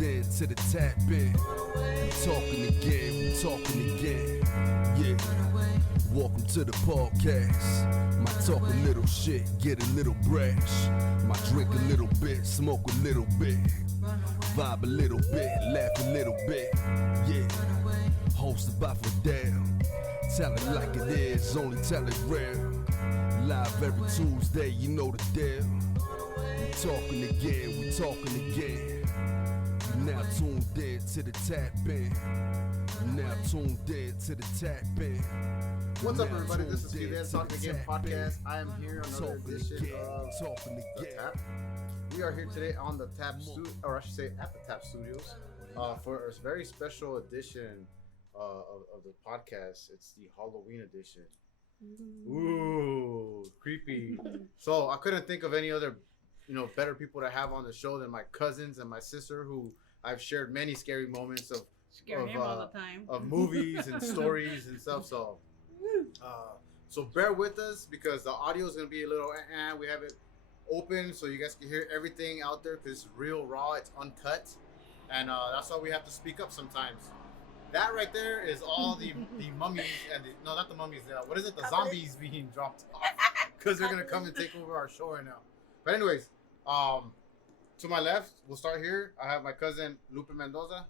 in to the tap in. We talking again. Yeah. Welcome to the podcast. Might talk a little shit, get a little brash. Might drink a little bit, smoke a little bit. Vibe a little bit, laugh a little bit. Yeah. Hosted by Fidel. Tell it like it is, only tell it real. Live every Tuesday, you know the deal. We talking again. You now tuned in to the tap in. What's up, everybody? This is TakeNotez Talking Again podcast. I am here on another edition of the Tap. We are here today on the Tap Studio, or I should say at the Tap Studios, for a very special edition of the podcast. It's the Halloween edition. Ooh, creepy. So I couldn't think of any other, better people to have on the show than my cousins and my sister, who I've shared many scary moments of all the time. Of movies and stories and stuff. So bear with us because the audio is gonna be a little. We have it open so you guys can hear everything out there because it's real raw. It's uncut, and that's why we have to speak up sometimes. That right there is all the mummies and not the mummies. What is it? The zombies being dropped off because they're gonna come and take over our show right now. But anyways, to my left, we'll start here. I have my cousin Lupe Mendoza,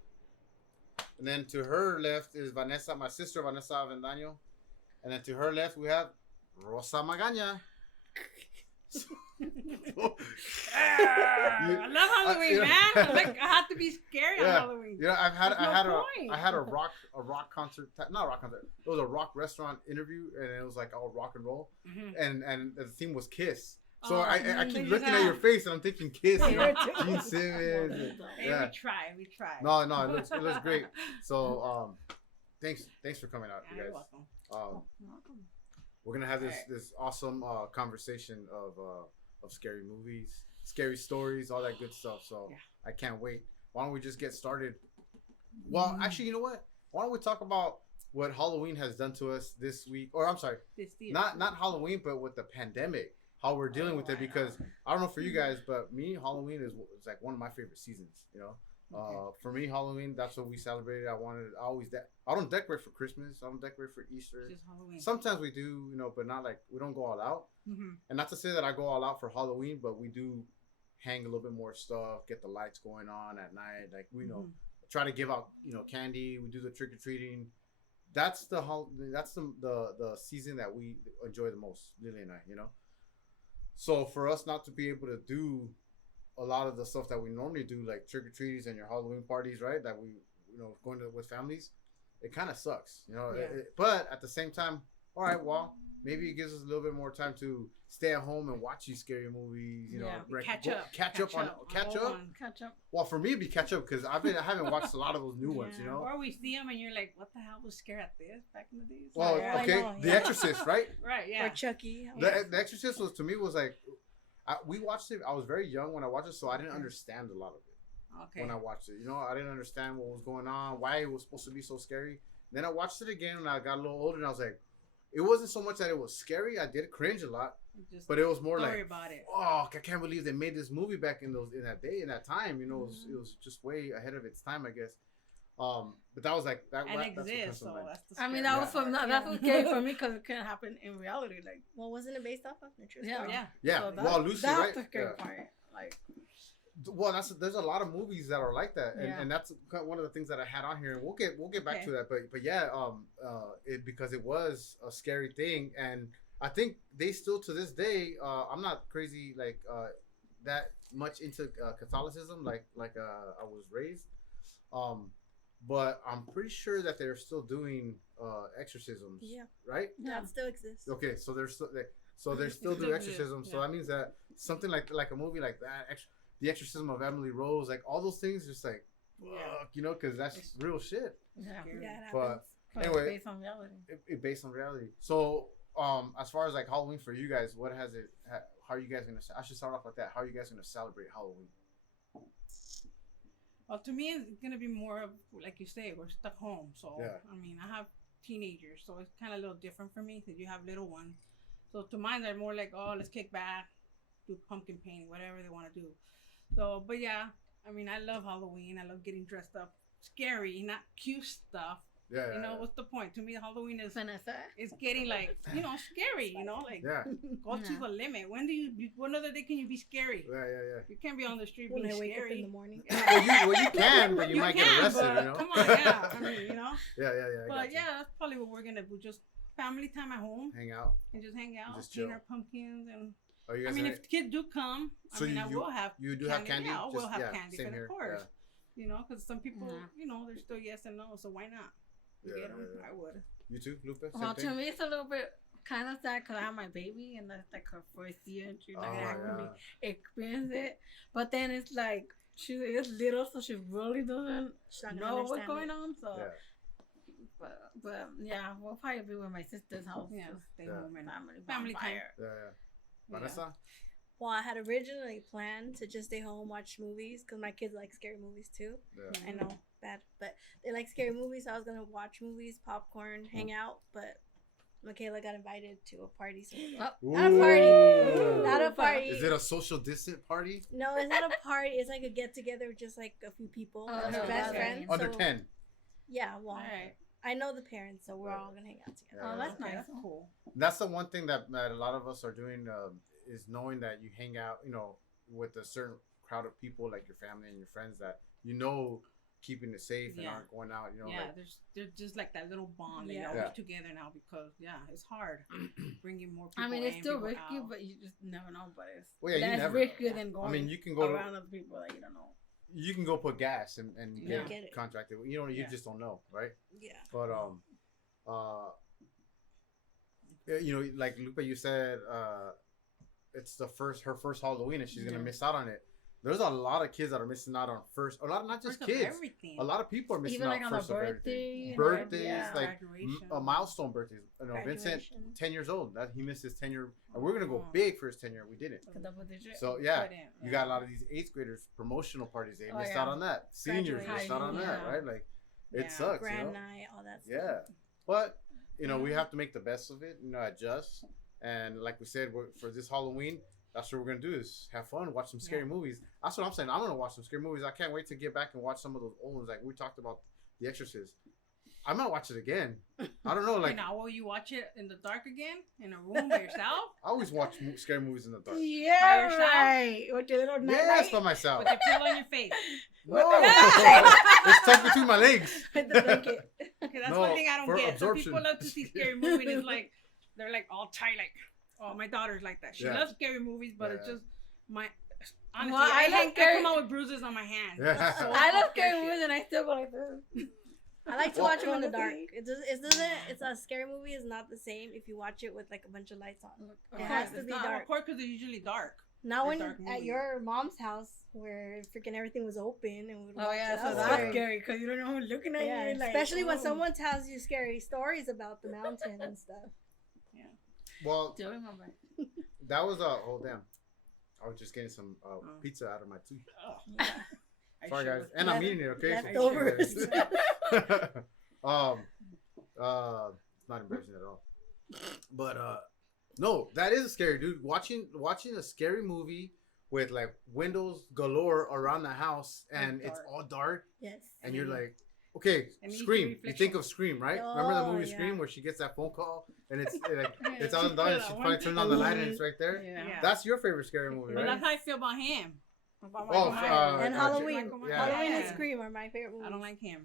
and then to her left is Vanessa, my sister Vanessa Avendaño, and then to her left we have Rosa Magaña. I love Halloween, man. I have to be scary on Halloween. Yeah, I had a rock concert, not a rock concert. It was a rock restaurant interview, and it was like all rock and roll, and the theme was Kiss. So I keep looking at your face, and I'm thinking Kiss. Gene Simmons. We try. No, it looks great. So thanks for coming out, you guys. You're welcome. We're gonna have this awesome conversation of scary movies, scary stories, all that good stuff. So I can't wait. Why don't we just get started? Well, actually, you know what? Why don't we talk about what Halloween has done to us this week? Or I'm sorry, not Halloween, but with the pandemic, how we're dealing with it. Because I don't know for you guys, but me, Halloween is like one of my favorite seasons. For me, Halloween, that's what we celebrated. I don't decorate for Christmas. I don't decorate for Easter. Just Halloween. Sometimes we do, but not like, we don't go all out. And not to say that I go all out for Halloween, but we do hang a little bit more stuff, get the lights going on at night. Like, we try to give out, candy. We do the trick or treating. That's the season that we enjoy the most, Lily and I. So for us not to be able to do a lot of the stuff that we normally do, like trick or treaties and your Halloween parties, right? That we, going to with families, it kind of sucks, but at the same time, all right, well, maybe it gives us a little bit more time to stay at home and watch these scary movies, catch up. Well, for me, it'd be catch up because I haven't watched a lot of those new ones, Or we see them and you're like, what the hell was scary at this back in the days? Well, okay, The Exorcist, right? Right, yeah. Or Chucky. The Exorcist was like. We watched it. I was very young when I watched it, so I didn't understand a lot of it. Okay. When I watched it, I didn't understand what was going on, why it was supposed to be so scary. Then I watched it again when I got a little older, and I was like, it wasn't so much that it was scary. I did cringe a lot, but it was more like, about it. Oh, I can't believe they made this movie back in that day, in that time. It was just way ahead of its time, I guess. But that was like that. And exists, so that's the I mean, that's what scary for me because it couldn't happen in reality. Like, well, wasn't it based off of the true story? Yeah. So well, Lucy, that's right? the scary part. Like, well, there's a lot of movies that are like that, and that's one of the things that I had on here, and we'll get back to that. But yeah, because it was a scary thing, and I think they still to this day. I'm not crazy like that much into Catholicism, like I was raised. But I'm pretty sure that they're still doing exorcisms. Yeah. Right? Yeah, it still exists. Okay, so they're still doing exorcisms. So that means that something like a movie like that, The Exorcism of Emily Rose, like all those things, just like, because that's real shit. Yeah, it but happens. Anyway, based on reality. It based on reality. So, as far as like Halloween for you guys, what has it? How are you guys gonna? I should start off like that. How are you guys gonna celebrate Halloween? Well, to me, it's going to be more of, like you say, we're stuck home. So, I mean, I have teenagers, so it's kind of a little different for me because you have little ones. So, to mine, they're more like, oh, let's kick back, do pumpkin painting, whatever they want to do. So, but yeah, I mean, I love Halloween. I love getting dressed up. Scary, not cute stuff. Yeah. You know, what's the point? To me, Halloween is Vanessa. it's getting like, you know, scary. You know, like Yeah. go to the limit. When other day can you be scary? Yeah. You can't be on the street When being I wake up in scary. the morning. Well, you can, but you might get can, arrested. but You know. Come on, yeah. I mean, you know. Yeah. I But got you. yeah, that's probably what we're gonna do. Just family time at home Hang out. and just hang out, Just clean chill. our pumpkins, and Oh, you I guys. mean, are- if kids do come, So I will have. You do have candy. Yeah, we'll have yeah, candy, same but here. of course, Yeah. you know, because some people, Yeah. you know, they're still yes and no. So why not? You Yeah, get 'em? yeah. I would. You too, Lupe. Same Well, thing? to me, it's a little bit kind of sad because I have my baby and that's like her first year and she's not gonna actually experience it. But then it's like she is little, so she really doesn't She's not gonna know what's understand going it. on. So, Yeah. but yeah, we'll probably be with my sister's house. Yeah, just stay Yeah. home and family time. bonfire. Yeah. Yeah. Vanessa. Well, I had originally planned to just stay home, watch movies, because my kids like scary movies too. Yeah. I know, bad, but they like scary movies, so I was going to watch movies, popcorn, hang out, but Michaela got invited to a party. So not a party. Ooh. Not a party. Is it a social distant party? No, it's not a party. It's like a get-together with just like a few people. Oh, Her no, best okay. friend. Under so, 10. Yeah, well, All right. I know the parents, so we're all going to hang out together. Yeah. Oh, that's Okay, nice. that's cool. That's the one thing that a lot of us are doing is knowing that you hang out, you know, with a certain crowd of people like your family and your friends that you know keeping it safe and Yeah. aren't going out, you know. Yeah, Like, there's just like that little bond that Yeah. you're Yeah. always together now because it's hard bringing more people. I mean, it's in, still people risky, out. but you just never know. But it's Well, yeah, you less never riskier know. than going I mean, you can go around other people that you don't know. you can go put gas and Yeah. get Get it. contracted. You know, you Yeah. just don't know, right? Yeah. But you know, like Lupe, you said, it's her first Halloween, and she's gonna miss out on it. There's a lot of kids that are missing out on first. Not just First of kids. everything. A lot of people are missing Even out like on first a of birthday, everything. you know, Birthdays, yeah. like Graduation. milestone birthdays. You know, Vincent, Graduation. 10 years old. That he missed his 10-year, and we're gonna go Oh. big for his 10-year. We didn't. Double digit. So yeah, Put in, you got a lot of these 8th graders promotional parties. They Oh, missed yeah. out on that. Seniors missed out on that, Graduation, right? Like it Yeah. sucks. Grand you know? night, all that stuff. Yeah, but you know we have to make the best of it. You know, adjust. And like we said, for this Halloween, that's what we're gonna do is have fun, watch some scary movies. That's what I'm saying. I'm gonna watch some scary movies. I can't wait to get back and watch some of those old ones. Like we talked about, The Exorcist. I might watch it again. I don't know. Like now, will you watch it in the dark again in a room by yourself I always watch scary movies in the dark. Yeah, yourself? right. With your little Yes, night by myself. with your pillow on your face? No, it's tucked between my legs. With the blanket. Okay, that's No, one thing I don't for get. absorption. Some people love to see scary movies. And it's like they're like all tight. Like, oh, my daughter's like that. She Yeah. loves scary movies, but it's Yeah. just my. Honestly, Well, I love I scary- come out with bruises on my hands. Yeah. So I love scary scary shit. movies and I still go like this. I like to Well- watch them in the dark. It's a scary movie is not the same if you watch it with like a bunch of lights on. Of It has course, to it's be not- dark. Of course, because they're usually dark. Not They're when dark at movies. your mom's house where freaking everything was open and we would Oh watch yeah, it so outside. that's scary because you don't know who's looking at Yeah, you. Like, especially when oh. someone tells you scary stories about the mountain and stuff. Well, Still remember. that was oh damn. I was just getting some pizza out of my tooth. Oh. I Sorry sure guys, was- and I'm eating it. Okay. Leftovers. It's not embarrassing at all. But no, that is scary, dude. Watching a scary movie with like windows galore around the house and it's all dark, Yes. and you're like, okay, And you Scream. need You think of Scream, right? Remember the Oh, movie yeah. Scream where she gets that phone call and it's like Yeah, it's she on dark and feel she that finally one. turns on the light and it's right there. Yeah. Yeah. That's your favorite scary movie, But right? that's how I feel about him. About Oh, Michael Myers. And uh, Halloween. Michael Myers. yeah. Halloween and Yeah. Scream are my favorite movies. I don't like him.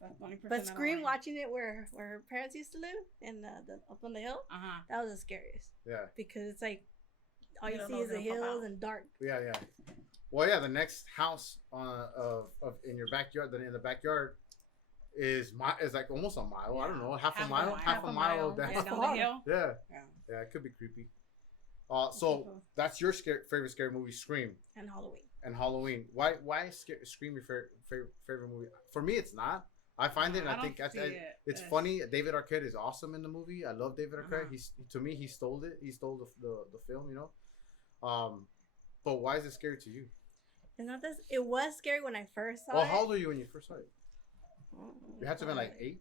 That's the only person But I don't Scream, like. watching it where her parents used to live in the up on the hill, Uh-huh. that was the scariest Yeah. because it's like all You you don't see know is the what's gonna pop hills out. and dark. Yeah. Well, yeah, the next house of in your backyard, in the backyard, is like almost a mile. I don't know, half a mile down. Yeah, down the hill. Yeah, Yeah. it could be creepy. So that's your favorite scary movie, Scream, And Halloween. and Halloween. Why is Scream your favorite movie? For me, it's not. I find it. And I think don't see it it's as- funny. David Arquette is awesome in the movie. I love David Arquette. Uh-huh. To me, he stole it. He stole the film. You know. But why is it scary to you? It's not this. It was scary when I first saw Well, it. how old were you when you first saw it? You had to have been like 8,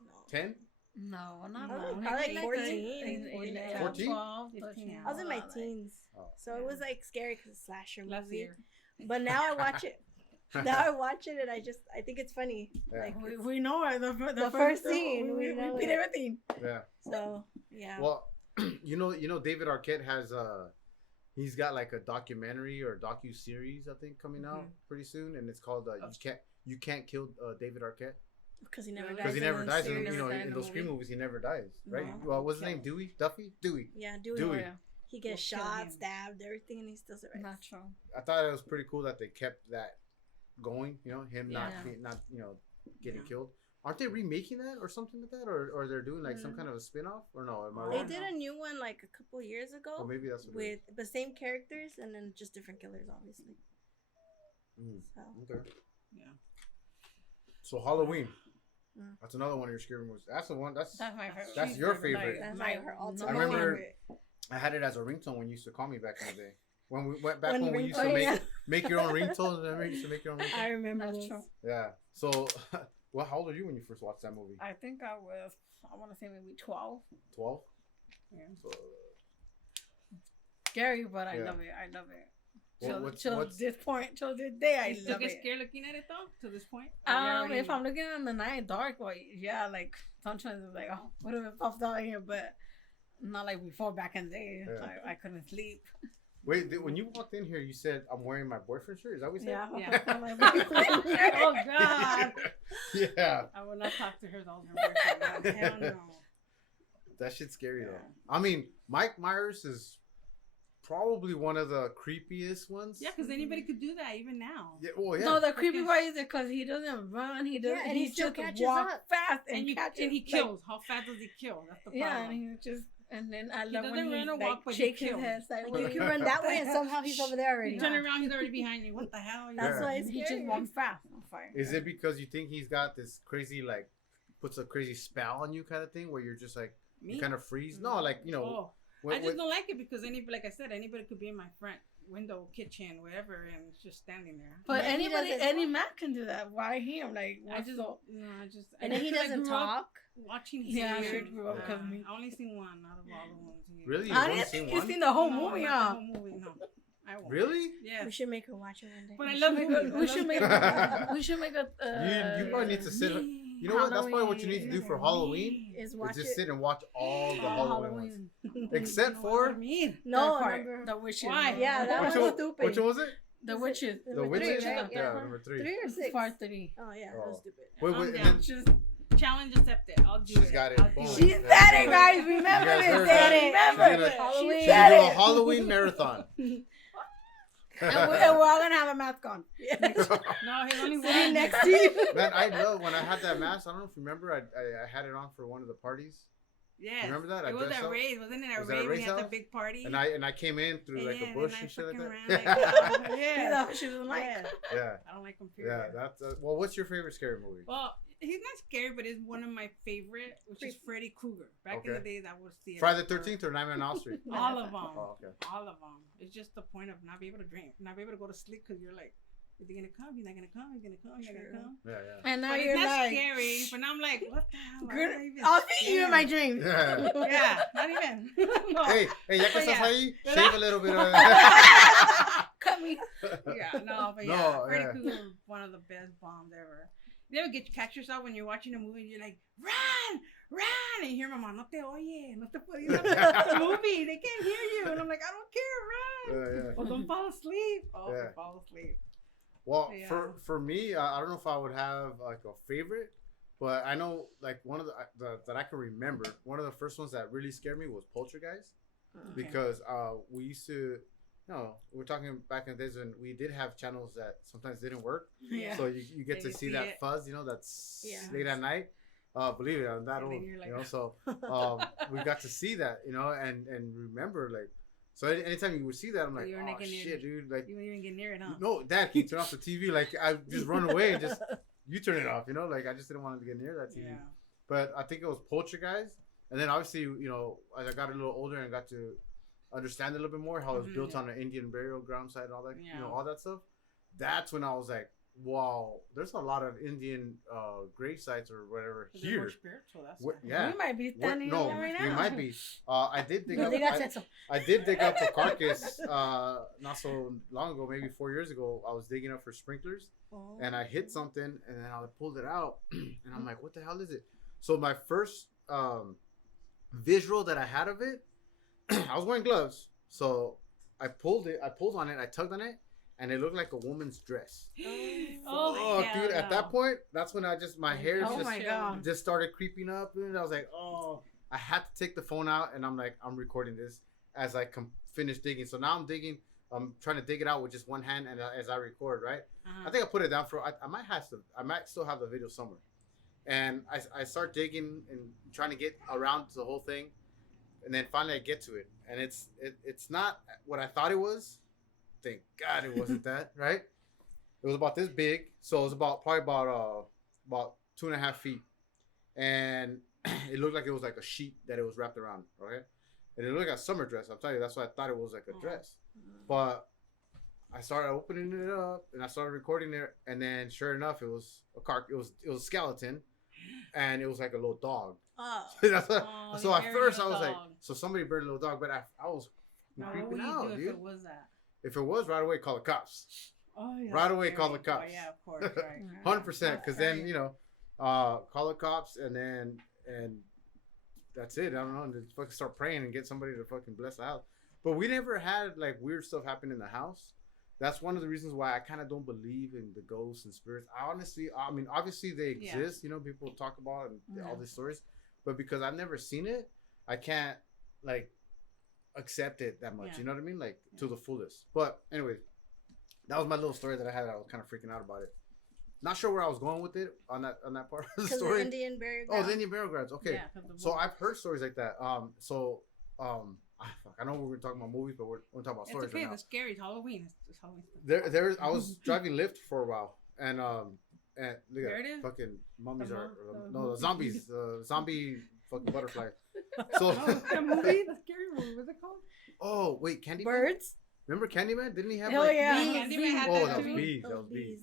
No. 10? No, not I was long. probably like Maybe 14. 14? 12, 15. I was in my like- teens, Oh. so it was like scary because slasher Last movie. year. But now I watch it. Now I watch it and I think it's funny. Yeah. Like We know it. The first scene, We know repeat it. everything. Yeah. so. Yeah. Well, you know, David Arquette has he's got like a documentary or docu series I think coming out pretty soon, and it's called you can't kill David Arquette Because he never Really? dies. because he never dies. In, series. you know, Never died in in those the Scream movie? movies, he never dies, right? No. Well, what's his Kill name? him. Dewey. Yeah, Dewey. Dewey. He gets We'll kill shot, him. stabbed, everything, and he still survives. Not true. I thought it was pretty cool that they kept that going. You know, him Yeah. not getting Yeah. killed. Aren't they remaking that or something like that, or they're doing like some kind of a spin-off? Or no? Am I They wrong? did a new one like a couple years ago Or maybe that's what it with the same characters and then just different killers, obviously. is. So Okay. Yeah. So Halloween. Mm. That's another one of your scary movies. That's the one. That's That's my favorite. That's your favorite. that's my like her ultimate I remember- favorite. I had it as a ringtone when you used to call me back in the day. When we went back When when we used to ringtone, make yeah. make your own ringtones. Remember you used to make your own I ringtones? remember That's those. true. Yeah. So, well, how old were you when you first watched that movie? I think I was, I want to say maybe 12. 12. Yeah. So, Scary, but I Yeah. love it. I love it. what's Till this point, till this day, I You still love get it. scared looking at it though to this point? Or you already- If I'm looking in the night dark, well, yeah, like sometimes it's like, oh, what if it pops out here? But not like before back in the day. Yeah. I couldn't sleep. wait, when you walked in here, you said I'm wearing my boyfriend's shirt. Is that what you said? Yeah. Yeah. Oh God. Yeah. I would not talk to her. That was her boyfriend. Hell no. That shit's scary though. Yeah. I mean, Mike Myers is probably one of the creepiest ones. Yeah, because anybody could do that even now. Yeah. Well, yeah. No, the creepy Okay. part is because he doesn't run. He doesn't. and he he still just catches walks up. fast And, catches. and he like, kills. How fast does he kill? That's the problem. yeah, and he just. And then I He love when doesn't he run or like, walk, but he shakes his kills. head Like sideways. you can run that way and somehow he's over there already. You turn around, he's already behind you. What the hell? That's Yeah. why it's He scary. just walks fast. On fire. Is it because you think he's got this crazy like puts a crazy spell on you kind of thing where you're just like Me? you kind of freeze? No, like you know. Oh, when- I just when- don't like it because anybody, like I said, anybody could be in my front window, kitchen, whatever, and it's just standing there. But But he anybody, doesn't any talk. man can do that. Why him? Like, I just, so, And then he because I doesn't grew up talk. Watching Yeah, I here. should grew up because of me. I only seen one out of all the ones here. Really? You've I only didn't seen think you one? seen the whole No, movie, not huh? the whole movie, no. I won't. Really? Yes. We should make her watch it one day. But I love movies. We should make. it. We should make a. You probably need to sit. You know what? That's probably what you need to do for Halloween. Is Is watch just it. sit and watch all the All Halloween ones, You except know for what I mean? No, That part, number. the witches. Why? Yeah, that which one was one? stupid. Which one was it? The witches. The Number witches. three, right? Yeah, Yeah. number 3. 3 or 6? Part 3. Oh yeah, that Oh. was stupid. Wait, I'm wait. down. And then, Just challenge accepted. I'll do it. She's got it. I'll do Boom. it. She said it, guys. Remember guys this. heard that. Remember She's it. gonna- Halloween. she's said gonna do a it. Halloween marathon. And we're all gonna have a mask on. No, he's only Sitting one. next to you. Man, I love when I had that mask. I don't know if you remember. I had it on for one of the parties, Yes. Remember that? I It was dressed at up? Ray's. Wasn't it at Was that at Ray's? We Ray's had the house? big party. and I came in through like a Yeah, bush and I and shit like fucking that. ran like that. You Yeah. know, she doesn't like. Yeah. Yeah, I don't like him. yeah. Period. That's well. What's your favorite scary movie? Well, he's not scary, but he's one of my favorite, which is Freddy Krueger. Back in the Okay. days, I would see it. Friday the 13th or Nightmare on Elm Street? All of them. Oh, okay. All of them. It's just the point of not be able to drink, not be able to go to sleep because you're like, is he gonna come? He's not gonna come. He's gonna come. He's not gonna come. Yeah, yeah. And now But you're it's not like, scary. But now I'm like, what the hell? Why good- am I even I'll see you in my scared? dreams. Yeah. Yeah, not even. No. Hey, ya que But estás yeah. ahí, ¿Verdad? shave a little bit of Cut me. Yeah, no, but No, yeah, Freddy yeah. Krueger was one of the best bombs ever. You ever catch yourself when you're watching a movie and you're like, run, run, and you hear my mom, no te oye, no te puedo ir a the movie, they can't hear you, and I'm like, I don't care, run, Yeah, yeah. or don't fall asleep. Oh, Yeah. don't fall asleep. Well, Yeah. for me, I don't know if I would have like a favorite, but I know like one of the that I can remember. One of the first ones that really scared me was Poltergeist, because we used to, we're talking back in the days when we did have channels that sometimes didn't work, Yeah. so you get Yeah, to you see see that it. fuzz, that's Yeah. late at night. Believe it, I'm that And then old, you're like- so we got to see that, and remember like. So anytime you would see that, I'm like, you were oh naked near shit, dude! Like, You wouldn't even get near it, huh? no, Dad, can you turn off the TV? Like, I just run away and just you turn it off. Like I just didn't want to get near that TV. Yeah. But I think it was Poltergeist, and then obviously, as I got a little older and got to understand it a little bit more, how it was Mhm, built yeah. on an Indian burial ground site and all that, Yeah. all that stuff. That's when I was like well, there's a lot of Indian grave sites or whatever They're more here. spiritual. That's Where- why. yeah. We might be standing No, in there right now. we might be. I did dig No, up. they got sense. I did dig up a carcass not so long ago, maybe 4 years ago. I was digging up for sprinklers, Oh. and I hit something, and then I pulled it out, and I'm like, "What the hell is it?" So my first visual that I had of it, I was wearing gloves, so I pulled on it, I tugged on it, and it looked like a woman's dress. Oh, Oh, dude! At that point, that's when my hair Oh my God. just started creeping up, and I was like, "Oh!" I had to take the phone out, and I'm like, "I'm recording this as I finish digging." So now I'm digging. I'm trying to dig it out with just one hand, and as I record, right? I think I put it down for. I might still have the video somewhere, and I start digging and trying to get around the whole thing, and then finally I get to it, and it's not what I thought it was. Thank God it wasn't that, right? It was about this big, so it was probably about 2.5 feet, and it looked like it was like a sheet that it was wrapped around, okay? And it looked like a summer dress. I'm telling you, that's why I thought it was like a dress. But I started opening it up, and I started recording it, and then sure enough, it was it was a skeleton, and it was like a little dog. Oh. That's what, Oh, so they at buried first a I was like, dog. so somebody buried a little dog, but I was Now, what creeping would you out, do if dude. it was that? If it was, right away call the cops. Oh, yeah, Right away, scary. call the cops. Oh, yeah, of course, right. 100%, because then call the cops, and that's it. I don't know, and just fucking start praying and get somebody to fucking bless the house. But we never had like weird stuff happen in the house. That's one of the reasons why I kind of don't believe in the ghosts and spirits. I mean, obviously they exist. Yeah. People talk about and all Yeah. these stories, but because I've never seen it, I can't like accept it that much. Yeah. You know what I mean? Like to Yeah. the fullest. But anyway, that was my little story that I had. I was kind of freaking out about it. Not sure where I was going with it on that part of the Because story. the Indian burial Oh, ground. the Indian burial grounds. Okay. Yeah, 'cause the So wolf- I've heard stories like that. I know we're talking about movies, but we're talking about It's stories okay. right now. It's scary. It's Halloween. It's Halloween stuff. There. I was driving Lyft for a while, and look There at it is? fucking mummies The are mom- no the zombies, zombie fucking butterfly. So Oh, the movie, the scary movie. What's it called? oh wait, Candyman. Birds. Remember Candyman? Didn't he have Hell like? yeah. Yeah, Candyman had Oh, that that was too. bees. That Those was bees.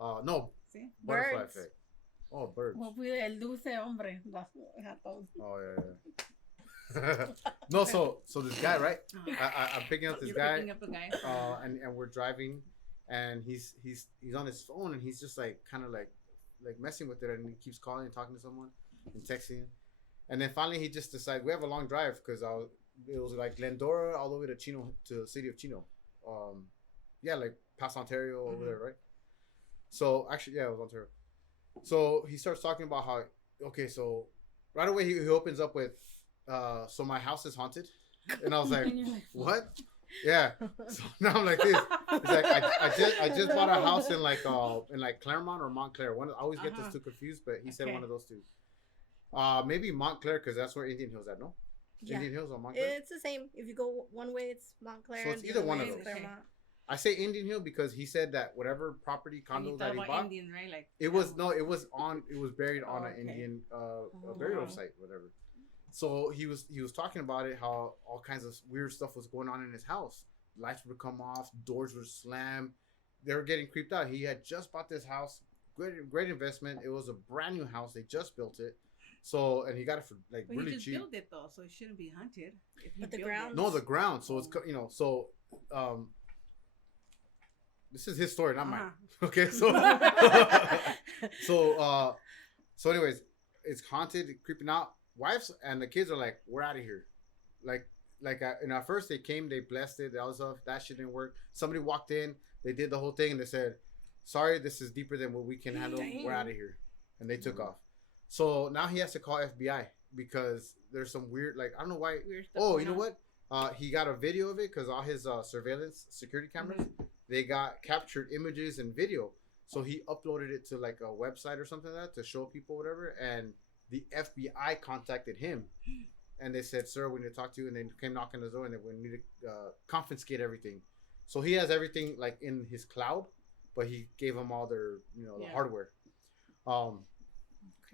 Yeah. No, See? butterfly Birds. effect. Oh, birds. Well, we el dulce hombre. Gatos. Oh yeah. No, so this guy, right? I'm picking up this You're guy. picking up a guy. And we're driving, and he's on his phone, and he's just like kind of like messing with it, and he keeps calling and talking to someone and texting, and then finally he just decided we have a long drive because it was like Glendora all the way to Chino, to the city of Chino, yeah, like past Ontario over there, right? So actually, yeah, it was Ontario. So he starts talking about how so right away he opens up with so my house is haunted, and I was like, And you're like, what? Yeah. So now I'm like this. It's like I just bought a house in like Claremont or Montclair. I always get those two confused, but he said Okay. one of those two. Maybe Montclair because that's where Indian Hills at. No, Yeah. Indian Hills or Montclair. It's the same. If you go one way, it's Montclair. So it's and the either other one way of is those. Claremont. I say Indian Hill because he said that whatever property And you condo thought that he about bought, Indian, right? Like it was buried on an okay. Indian burial wow. site, whatever. So he was talking about it, how all kinds of weird stuff was going on in his house. Lights would come off, doors would slam. They were getting creeped out. He had just bought this house, great investment. It was a brand new house. They just built it. So and he got it for like But really he just cheap. built it though, so it shouldn't be haunted. If he But the built ground- it. No, the ground. So it's this is his story, not mine. Uh-huh. Okay, so anyways, it's haunted, creeping out. Wives and the kids are like, we're out of here. And at first they came, they blessed it, all stuff. That shit didn't work. Somebody walked in, they did the whole thing, and they said, sorry, this is deeper than what we can handle. We're out of here. And they took off. So now he has to call FBI because there's some weird, like, I don't know why. Weird stuff Oh, going you know on. what? He got a video of it because all his surveillance security cameras, they got captured images and video. So he uploaded it to like a website or something like that to show people whatever. And the FBI contacted him, and they said, "Sir, we need to talk to you." And they came knocking on the door, and they we need to confiscate everything. So he has everything like in his cloud, but he gave them all their the Yeah. hardware.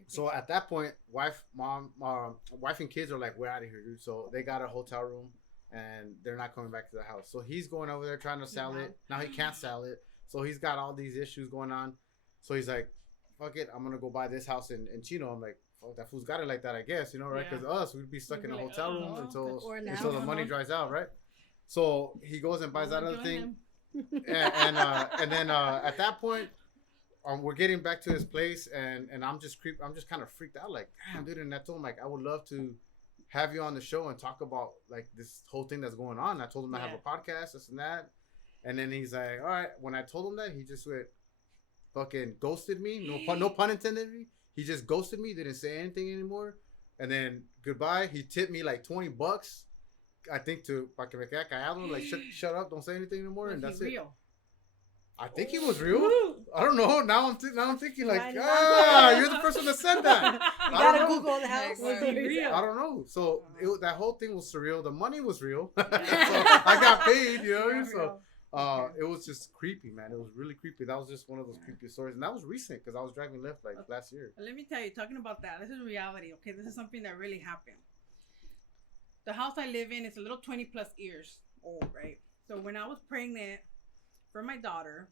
So at that point, wife and kids are like, we're out of here, dude. So they got a hotel room, and they're not coming back to the house. So he's going over there trying to sell it. Now he can't sell it. So he's got all these issues going on. So he's like, fuck it, I'm gonna go buy this house in Chino. I'm like, fuck, that fool's got it like that, I guess, you know, right? Because us, we'd be stuck in a hotel room until the money dries out, right? So he goes and buys that other thing, and then at that point, we're getting back to his place, and I'm just kind of freaked out, like, damn, dude. And I told him, like, I would love to have you on the show and talk about like this whole thing that's going on. And I told him I have a podcast, this and that, and then he's like, all right. When I told him that, he just went, fucking ghosted me. No pun intended. He just ghosted me. Didn't say anything anymore. And then goodbye. He tipped me like $20. I think to pa que me quede callado, like shut up, don't say anything anymore, and that's it. I think he was real. I don't know. Now I'm thinking like, you're the person that said that. You gotta Google the house. I don't know. So that whole thing was surreal. The money was real. So I got paid, you know. So it was just creepy, man. It was really creepy. That was just one of those creepy stories, and that was recent because I was driving left like last year. Let me tell you, talking about that, this is reality. Okay, this is something that really happened. The house I live in is a little 20 plus years old, right? So when I was pregnant for my daughter,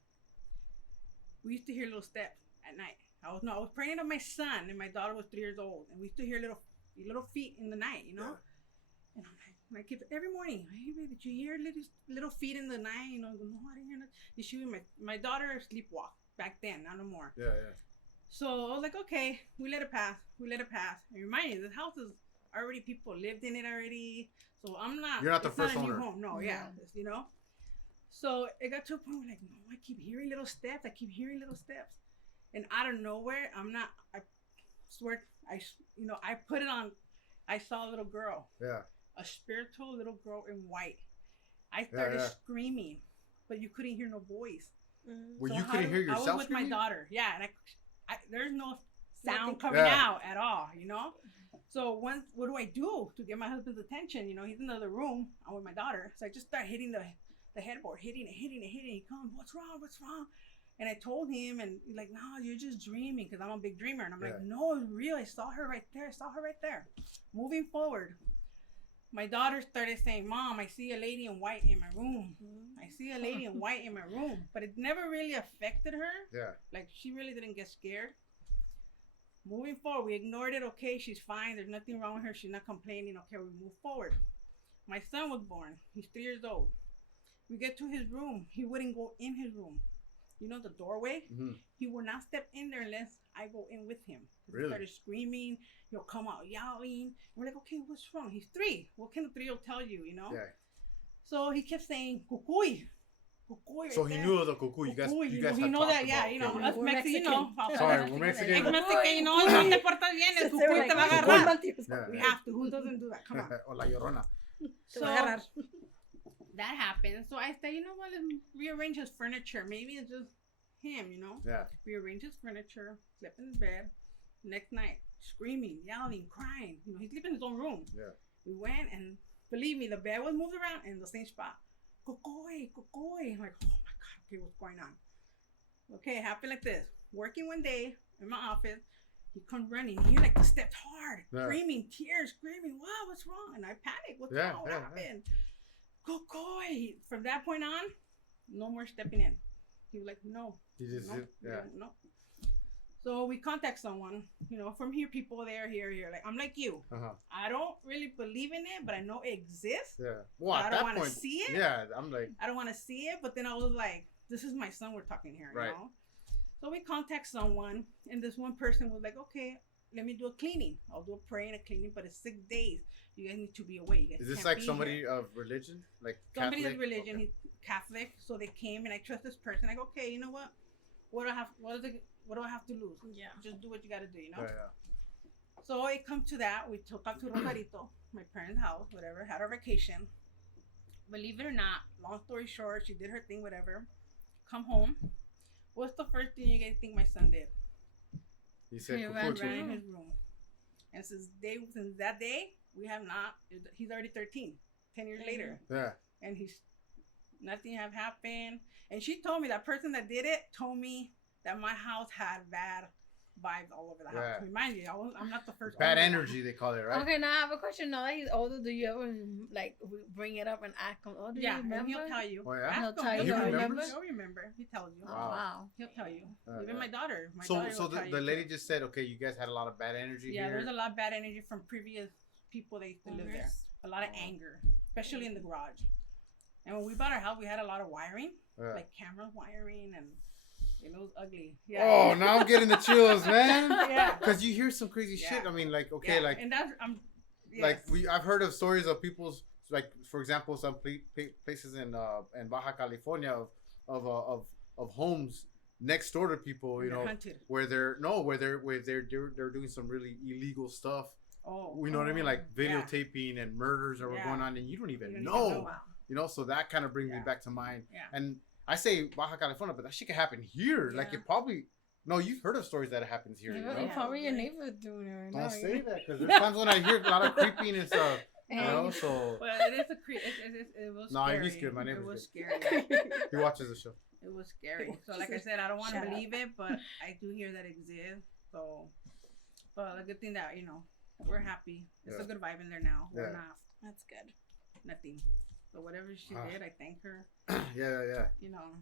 we used to hear little steps at night. I was pregnant of my son, and my daughter was 3 years old, and we used to hear little feet in the night, you know. Yeah. And I'm like, my kids every morning, hey baby, did you hear little feet in the night? You know, no, I didn't hear nothing. My daughter sleepwalked back then, not no more. Yeah. So I was like, okay, we let it pass. And remind you, this house is already, people lived in it already. So you're not the first owner. Home. No, yeah. You know. So it got to a point where like, no, I keep hearing little steps. And out of nowhere, I swear, I put it on. I saw a little girl. Yeah. A spiritual little girl in white. I started screaming, but you couldn't hear no voice. Well, so you couldn't hear yourself I was with screaming? my daughter. Yeah, and there's no sound coming out at all, you know? So what do I do to get my husband's attention? You know, he's in the other room. I'm with my daughter. So I just start hitting the headboard, hitting it. He comes, what's wrong? And I told him, and he's like, no, you're just dreaming, because I'm a big dreamer. And I'm like, no, it's real. I saw her right there. Moving forward, my daughter started saying, Mom, I see a lady in white in my room. But it never really affected her. Yeah. Like, she really didn't get scared. Moving forward, we ignored it. Okay, she's fine. There's nothing wrong with her. She's not complaining. Okay, we move forward. My son was born. He's 3 years old. We get to his room. He wouldn't go in his room. You know, the doorway? Mm-hmm. He will not step in there unless I go in with him. Really? He started screaming. He'll come out yelling. We're like, okay, what's wrong? He's 3. What can a 3-year-old tell you, you know? Yeah. So he kept saying, cucuy. So he knew the cucuy. You guys he know that, yeah, you know, us Mexican. Sorry, we're Mexican. Mexican, you know, no te portas bien, el cucuy te va a agarrar. We have to. Who doesn't do that? Come on. O la llorona. So that happened. So I said, you know what, let's rearrange his furniture. Maybe it's just him, you know? Yeah. Rearrange his furniture, slept in his bed. Next night, screaming, yelling, crying. You know, he's sleeping in his own room. Yeah. We went, and believe me, the bed was moved around in the same spot. Cucuy. I'm like, oh my God, okay, what's going on? Okay, it happened like this. Working one day in my office, he comes running. He like stepped hard, screaming, wow, what's wrong? And I panicked. What's wrong? What happened? Cucuy. From that point on, no more stepping in. He was like, no. He just no. So we contact someone, you know, from here, people there, here. Like, I'm like you. I don't really believe in it, but I know it exists. Yeah. Well, I don't want to see it. Yeah, I'm like. I don't want to see it, but then I was like, this is my son we're talking here, right. You know? So we contact someone, and this one person was like, okay, let me do a cleaning. I'll do a prayer and a cleaning, but it's 6 days. You guys need to be away. You guys is this can't like somebody here. Of religion? Like somebody Catholic? of religion. Okay. He's Catholic. So they came, and I trust this person. I go, okay, you know what? What do I have to lose? Yeah. Just do what you got to do, you know? Yeah. So it come to that. We talked to Rosarito, my parents' house, whatever, had our vacation. Believe it or not, long story short, she did her thing, whatever. Come home. What's the first thing you guys think my son did? He said, he ran in his room. And since that day, we have not, he's already 13, 10 years later. Yeah. And nothing have happened. And she told me, that person that did it told me that my house had bad vibes all over the house. Remind you, I'm not the first. Bad energy, they call it, right? Okay, now I have a question. Now that he's older, do you ever like bring it up and ask him? Oh, do you remember? And he'll tell you. Oh, yeah? He'll tell you. He remembers? He'll remember. He tells you. Oh, wow. He'll tell you. Even my daughter. So the lady just said, okay, you guys had a lot of bad energy here. Yeah, there's a lot of bad energy from previous people that used to live there. A lot of anger, especially in the garage. And when we bought our house, we had a lot of wiring, like camera wiring, and it was ugly. Yeah. Oh, now I'm getting the chills, man. Yeah. Because you hear some crazy shit. I mean, like, okay, like, and that's like I've heard of stories of people's, like, for example, some places in Baja California of homes next door to people, you know, where they're doing some really illegal stuff. Oh, you know what I mean? Like videotaping and murders that were going on, and you don't even know. You know, so that kind of brings me back to mind. Yeah. And I say Baja California, but that shit can happen here. Yeah. Like it probably. No, you've heard of stories that it happens here. Yeah, you know? Probably your neighbor's doing it right now. Don't say that, because there's times when I hear a lot of creeping and stuff. You know, so. Well, it is a creep. It was scary. No, he's good. My neighbor's It was scary. He watches the show. It was scary. So, like I said, I don't want to believe it, but I do hear that it exists. So, but the good thing that, you know, we're happy. It's a good vibe in there now. We're not. That's good. Nothing. So whatever she did, I thank her. Yeah. You know.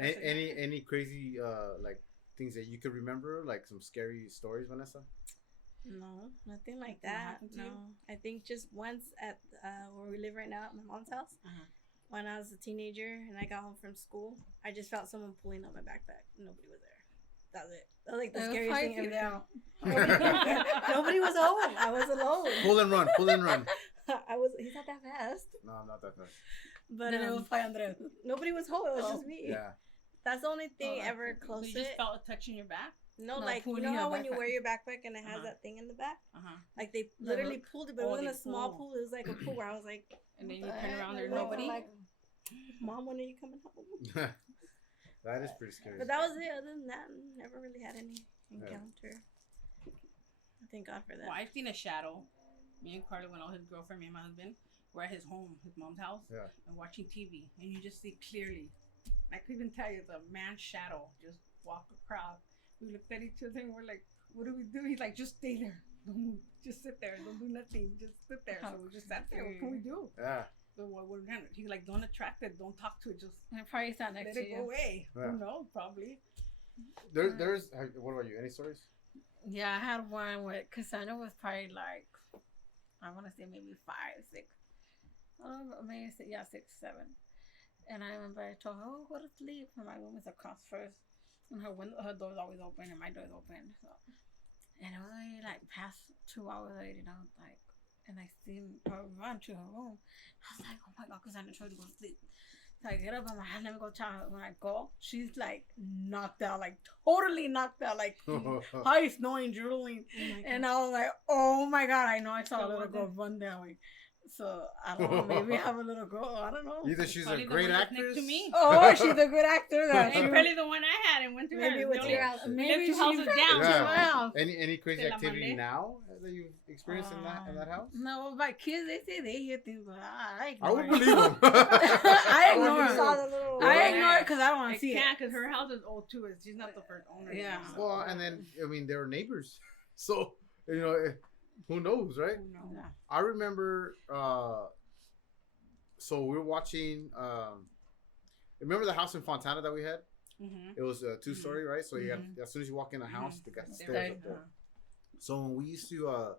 Any crazy like things that you could remember, like some scary stories, Vanessa? No, nothing like that. No, I think just once at where we live right now at my mom's house. When I was a teenager and I got home from school, I just felt someone pulling on my backpack. Nobody was there. That was it. That was like the scariest thing ever. Nobody was home. I was alone. Pull and run. He's not that fast. No, I'm not that fast. But then it was Andres. Nobody was home. It was just me. Yeah. That's the only thing ever close to it. You just felt a touch in your back? No, like, you know how when you wear your backpack and it has that thing in the back? Like, they literally pulled it, but it wasn't a small pool. It was like a pool where I was like... And then you turn around, there's nobody? Like, Mom, when are you coming home? That is pretty scary. But that was it. Other than that, never really had any encounter. Thank God for that. Well, I've seen a shadow. Me and Carly went out, his girlfriend, me and my husband, were at his home, his mom's house, and watching TV. And you just see clearly. I could even tell you the man's shadow just walk across. We looked at each other and we're like, what do we do? He's like, just stay there. Don't move. Just sit there. Don't do nothing. Just sit there. So we just sat there. What can we do? Yeah. So what we're gonna, he's like, don't attract it. Don't talk to it. Just probably stand next to let it go away. Yeah. Who knows? Probably. There's. What about you? Any stories? Yeah, I had one with Cassandra was probably like, I want to say maybe 5, 6. Maybe 6, 7. And I remember I told her, oh, go to sleep. And my room is across first. And her door's always open and my door's open. So, and it was already like past 2 hours already, you know, like, and I seen her run to her room. I was like, oh my God, Cassandra tried to go to sleep. So I get up, I'm like, let me go tell her. When I go, she's like knocked out, like totally knocked out, like high snoring, drooling. And I was like, oh my God, I know I saw a little girl run that way. So I don't know, maybe have a little girl. I don't know. Either she's a great actress. To me. Oh, she's a good actor. And probably the one I had and went to maybe her. with your house. Maybe 2 houses down. Yeah. Any crazy activity now that you've experienced in that house? No, my kids, they say they hear things, but I would believe them. I ignore it. I ignore it because I don't want to see it. Because her house is old too. She's not the first owner. Yeah. Well, and then I mean they were neighbors, so you know who knows, right? Yeah. I remember. So we were watching. Remember the house in Fontana that we had? Mm-hmm. It was a 2-story, right? So you got, as soon as you walk in the house, they got the stairs up there. So when we used to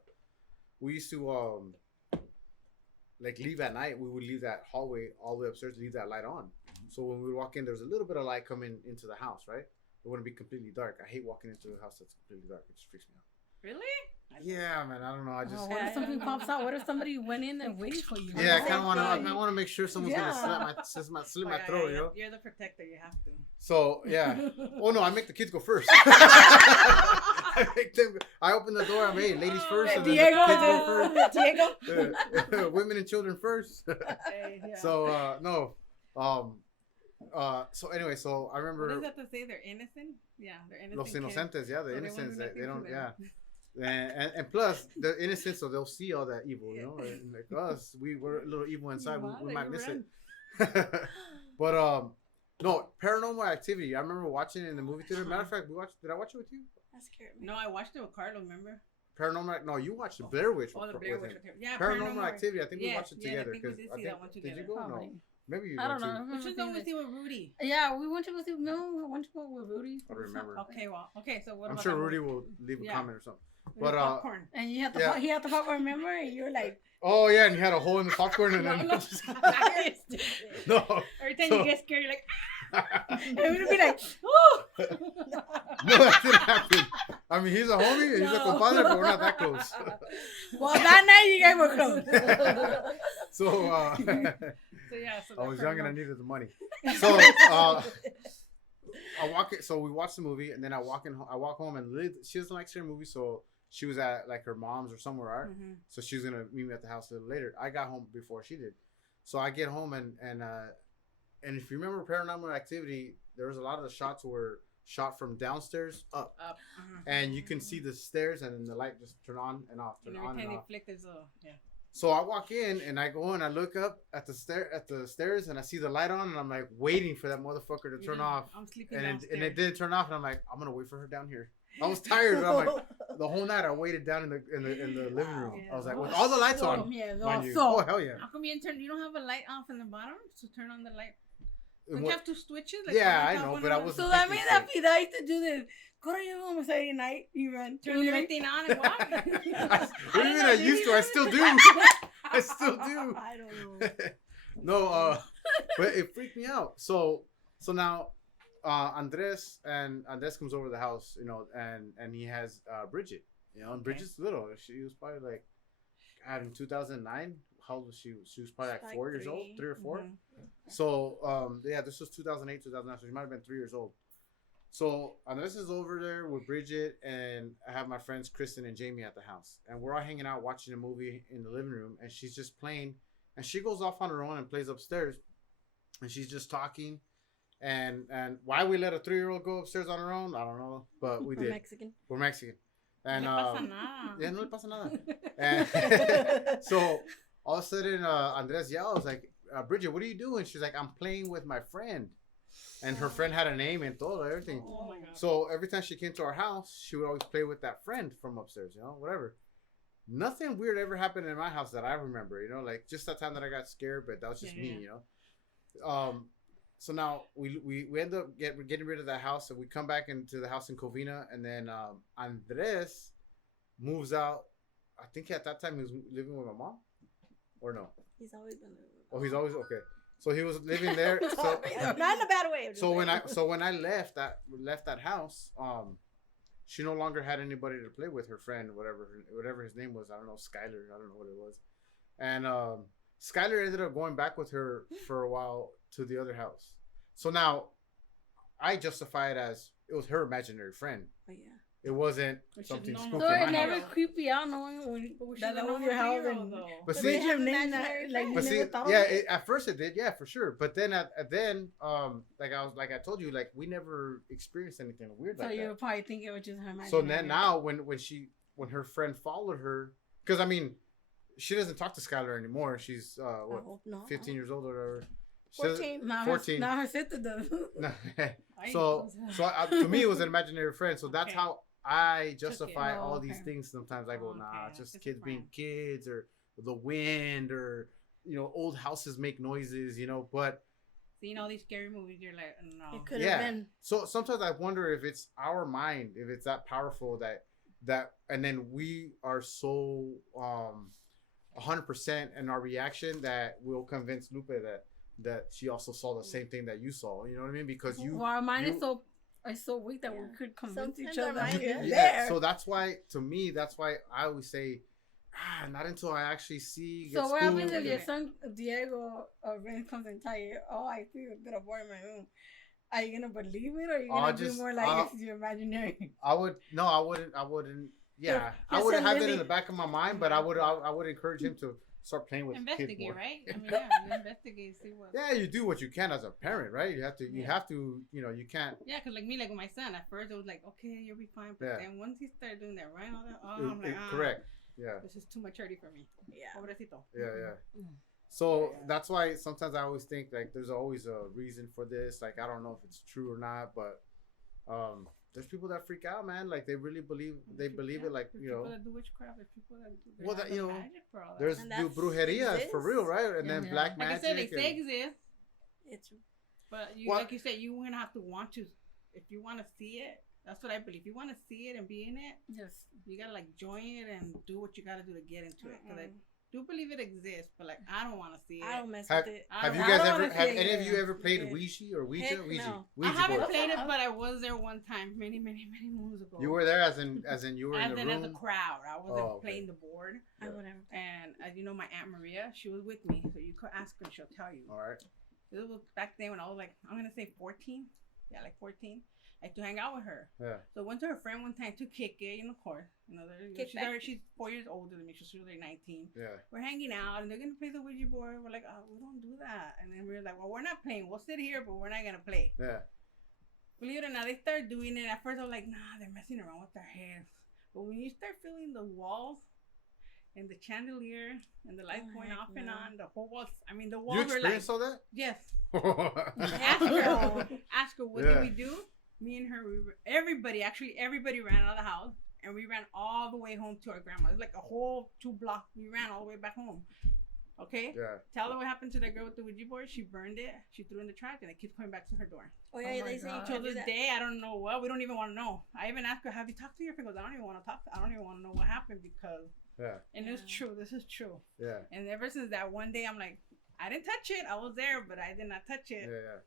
like leave at night, we would leave that hallway all the way upstairs, leave that light on. So when we would walk in, there was a little bit of light coming into the house, right? It wouldn't be completely dark. I hate walking into a house that's completely dark. It just freaks me out. Really? Yeah, man. I don't know. I just. What if something pops out? What if somebody went in and waited for you? Yeah, I kind of want to make sure someone's gonna slit my throat. You know. You're the protector. You have to. So yeah. Oh no, I make the kids go first. I open the door. I'm hey, ladies first, and then the kids go first. Diego. Women and children first. So no. So anyway, so I remember. What does that to say? They're innocent. Yeah, they're innocent. Los inocentes, yeah, the innocents. They don't, yeah. And plus, they're innocent, so they'll see all that evil, you know. And like us, we were a little evil inside. We might miss it. But no, Paranormal Activity. I remember watching it in the movie theater. Matter of fact, did I watch it with you? That scared me. No, I watched it with Carlo. Remember? Paranormal. No, you watched the Blair Witch. Oh, the with Blair him. Witch. Yeah, Paranormal Activity. I think we watched it Yeah, together. I think we did see that one Did together. you go? No. Probably. Maybe you I went don't know. too. Which is the one we see with Rudy? Yeah, we went to go see. No, I went to go with Rudy. I don't remember. Okay, well, okay. So what? I'm about sure that Rudy movie? will leave a Yeah. comment or something. With But popcorn. And you had to. Yeah. He had to popcorn. Remember? And you were like, oh yeah, and you had a hole in the popcorn and then no. Every time So- you get scared, you're like, and we would be like, oh. No, that didn't happen. I mean, he's a homie, and he's a No. compadre, but we're not that close. Well, that night you guys were close. So, so yeah. So I was young and I paranormal- needed the money. So, I walk it. So we watched the movie, and then I walk home, and she doesn't like scary movies, so she was at like her mom's or somewhere, right? Mhm. So she was gonna meet me at the house a little later. I got home before she did, so I get home and if you remember Paranormal Activity, there was a lot of the shots were shot from downstairs up, Up. and you can see the stairs, and then the light just turn on and off, And turn every on and time they off. flick, there's a yeah. So I walk in and I go and I look up at the stairs and I see the light on and I'm like waiting for that motherfucker to turn off. I'm sleeping And downstairs. it didn't turn off, and I'm like, I'm gonna wait for her down here. I was tired, but I'm like, the whole night I waited down in the living room. Yeah. I was like, with all the lights So, on, yeah, mind you. so. Oh hell yeah! How come you don't have a light off in the bottom to turn on the light? And Don't you what- have two switches? Yeah, one I top, know, one but I on? was- So that means that Pida used to do this. Go to your room Saturday night. You run. Turn everything on and walk. What do you mean I used to? I still do. I still do. I don't know. No, but it freaked me out. So now, Andres comes over to the house, and he has Bridget, and Okay. Bridget's little. She was probably like, God, in 2009. How old was she? She was probably like Like 4 years old, 3. 3 or 4. Mhm. So, yeah, this was 2008, 2009. So she might have been 3 years old. So Andres is over there with Bridget, and I have my friends Kristen and Jamie at the house, and we're all hanging out watching a movie in the living room, and she's just playing, and she goes off on her own and plays upstairs, and she's just talking, and why we let a 3-year-old go upstairs on her own, I don't know, but we We're did. Mexican. We're Mexican, and No le pasa nada. yeah, no le pasa nada. And so all of a sudden, Andres yells like, Bridget, what are you doing? She's like, I'm playing with my friend. And her friend had a name and todo, everything. Oh my god. So every time she came to our house, she would always play with that friend from upstairs, whatever. Nothing weird ever happened in my house that I remember, like just that time that I got scared, but that was just me, So now we end up getting rid of that house, and we come back into the house in Covina, and then Andres moves out. I think at that time he was living with my mom, or no? He's always been. Oh, he's always okay. So he was living there. So Not in a bad way. So when I left that house, she no longer had anybody to play with. Her friend, whatever his name was, I don't know, Skylar, I don't know what it was, and Skylar ended up going back with her for a while to the other house. So now, I justify it as it was her imaginary friend. Oh yeah. It wasn't Which is something normal. spooky. So in it my never house. creeped you out knowing when That that was was your house and though. But But see, they Did you have name imaginary that, like, friends. But you see, never thought yeah, of it? at first it did, yeah, for sure. But then, like I told you, like we never experienced anything weird So like you that. were probably thinking it was just her imaginary. So then now, when her friend followed her, because I mean, she doesn't talk to Skylar anymore. She's what, Oh, no. 15 years old or whatever. She doesn't- 14. now 14. Now her sister does. No. Ay, so to me, it was an imaginary friend. So that's Okay. how I justify Oh, all these okay. things. Sometimes I go, Okay, nah, it's that's just just a kids being friend. kids, or the wind, or old houses make noises, But Seeing all these scary movies, you're like, no. It could Yeah. have been. so sometimes I wonder if it's our mind, if it's that powerful that, and then we are so 100% in our reaction that we'll convince Lupe that she also saw the same thing that you saw. You know what I mean? Because Well, our mind you- is so weak that we Yeah. could convince Sometimes each our other. mind we're is there. So that's why, to me, I always say, not until I actually see. So get what happens spooked, if your and- son Diego or Vince comes and tell you, "Oh, I see a little boy in my room"? Are you gonna believe it, or are you I'll gonna be just- more like I'll- it's your imaginary? I wouldn't. Yeah, I Yes, wouldn't and have that in really- the back of my mind, but I would encourage him to start playing with kids Investigate, more. right? I mean, yeah, you investigate, see what. Yeah, you do what you can as a parent, right? You have to. You Yeah. have to. You can't. Yeah, because like me, like with my son, at first it was like, okay, you'll be fine. But Yeah. then once he started doing that, right? All that, I'm like, correct. Yeah. This is too maturity for me. Yeah. Pobrecito. Yeah. So that's why sometimes I always think like there's always a reason for this. Like I don't know if it's true or not, but there's people that freak out, man. Like they really believe it. Like There's you know, people that do witchcraft. There's people that do. Well, that, you know, magic for all that. there's And do that's brujeria exists. for real, right? And then Yeah. black like I magic. said, they say and- exist, It's but Well- like you said, you're gonna have to want to. If you want to see it, that's what I believe. If you want to see it and be in it, Yes. you gotta like join it and do what you gotta do to get into it. Because I do believe it exists, but like I don't want to see it. I don't mess Have, with it. have you I guys don't ever? wanna Have see any it. of you ever played Yeah. Ouija or Ouija? Heck Ouija. no. Ouija I haven't board. played it, but I was there one time, many moons ago. You were there, as in you were in as the in room. as a crowd. I wasn't Oh, okay. playing the board. I would never. And as you know, my Aunt Maria, she was with me, so you could ask her, she'll tell you. All right. This was back then when I was like, I'm gonna say 14. Yeah, like 14. I had to hang out with her. Yeah. So I went to her friend one time to kick it, of course. Kick back. She's 4 years older than me, so she was like 19. Yeah. We're hanging out, and they're gonna play the Ouija board. We're like, oh, we don't do that. And then we're like, well, we're not playing. We'll sit here, but we're not gonna play. Yeah. Believe it or not, they started doing it. At first, I was like, nah, they're messing around with their heads. But when you start feeling the walls and the chandelier and the lights Oh, going heck off and no. on, the whole walls. I mean, the You walls were like, experienced all that? yes. Yeah. Ask her. Ask her, what Yeah. did we do? Me and her, everybody ran out of the house, and we ran all the way home to our grandma. It was like a whole 2 blocks. We ran all the way back home. Okay? Tell her what happened to that girl with the Ouija board. She burned it. She threw it in the trash, and it keeps coming back to her door. Oh yeah, Oh my they say you God. Till can't do this that. day, I don't know what. We don't even want to know. I even asked her, have you talked to your friend? She goes, I don't even want to talk. I don't even want to know what happened because. Yeah. And it's Yeah. true. This is true. Yeah. And ever since that one day, I'm like, I didn't touch it. I was there, but I did not touch it. Yeah.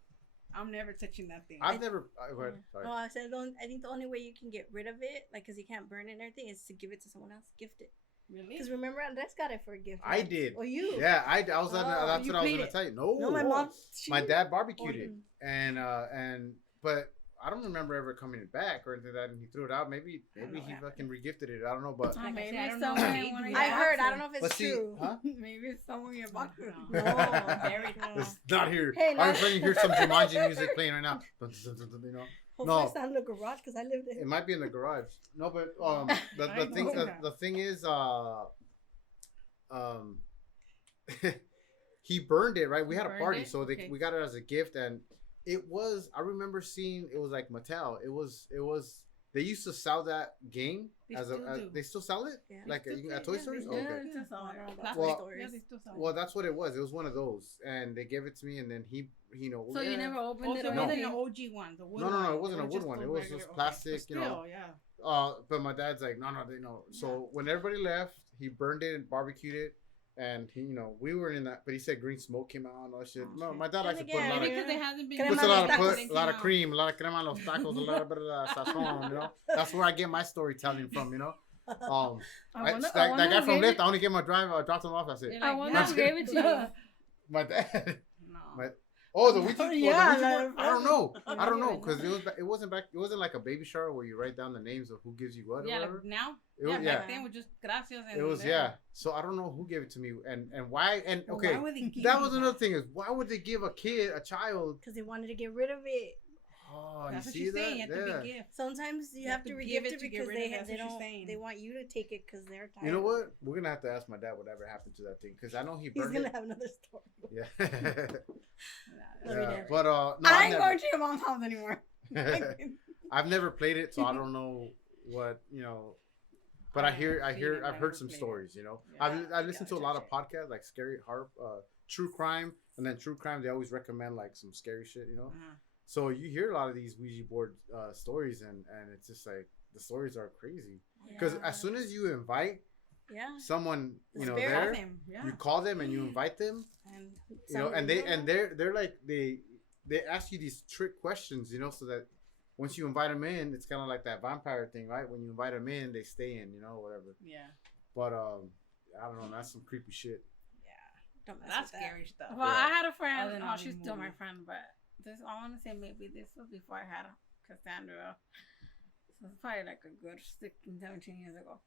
I'm never touching that thing. I've never. Go ahead. Sorry. No, I said I think the only way you can get rid of it, like, cause you can't burn it and everything, is to give it to someone else, gift it. Really? Cause remember, Andres got it for a gift. I right? did. Oh, you? Yeah, I was. Oh, That's you what I was played gonna it. tell you. No, No, my mom. My dad barbecued it, Oh, and but I don't remember ever coming back or anything like that. And he threw it out. Maybe I don't know he what fucking regifted it. I don't know, but Oh, Like I maybe said, I don't know someone what in age one of we your I are. heard. I boxes. don't know if but it's see, true. huh? Maybe it's somewhere in your box. No. Very It's not here. Hey, I'm now- trying to hear some Jumanji music playing right now. You know, Hopefully No. it's not in the garage because I lived it there. might be in the garage. No, but the I thing know. the thing is he burned it, right? We had a Burned party, it? so Okay. we got it as a gift, and it was. I remember seeing it was like Mattel. It was. They used to sell that game They as still a. do. They still sell it, Yeah. like They still at do, Toy yeah, Stories. they Okay. do. Yeah, it's just all I don't know about Plastic Toy Well- Stories. Yeah, they still sell it. Well, that's what it was. It was one of those, and they gave it to me, and then he, So you never opened it Also, or it No. wasn't anything? an OG one. The wood No, one. it wasn't a wood just one. the It was regular- just okay. plastic, But you know. still, yeah. But my dad's like, no, they know. So when everybody left, he burned it and barbecued it, and he, we weren't in that. But he said green smoke came out and all that shit. Oh, No, okay. my dad likes to Then put a again, lot of Maybe because it hasn't been. Crema puts a lot of los tacos. a lot of cream, a lot of crema on los tacos, a little bit of sazon, That's where I get my storytelling from, I I, wonder- I that wonder guy who from gave Lyft, it- I only get my driver, I dropped him off, that's it. You're I like, wonder yeah. who gave it to you. My dad. No. My- Oh, the Ouija board. Yeah, The Ouija board? like- I don't know. Yeah, I don't know yeah. because it wasn't like a baby shower where you write down the names of who gives you what or Yeah, whatever. like now. It was, Back then was just gracias. And It was there. So I don't know who gave it to me and why and Well, okay. why would they give That you was another thing is why would they give a child? Because they wanted to get rid of it. Oh, That's you what see she's that? saying. You have to Yeah. be gift. Sometimes you You have have to to regift give it it to get because rid of it. That's they what she's don't. saying. They want you to take it because they're tired. You know of what? it. We're gonna have to ask my dad whatever happened to that thing because I know he He's burned gonna it. have another story. Yeah. Love you, Dad. But no, I ain't going to your mom's house anymore. I've never played it, so I don't know what But I've heard some played it. stories. Yeah, I've listened to a gotcha, lot of gotcha. podcasts like Scary Harp, True Crime, and then True Crime. They always recommend like some scary shit. Uh-huh. So you hear a lot of these Ouija board stories, and it's just like the stories are crazy. Because as soon as you invite Yeah. someone, The Call there, them, yeah. you call them and you invite them, And they're like they ask you these trick questions, so that once you invite them in, it's kind of like that vampire thing, right? When you invite them in, they stay in, whatever. Yeah. But I don't know, that's some creepy shit. don't mess That's with that. scary stuff. Well, Yeah. I had a friend. Other than Oh, all she's these still my movies. friend, but I want to say maybe this was before I had Cassandra. So it's probably like a good 16, 17 years ago.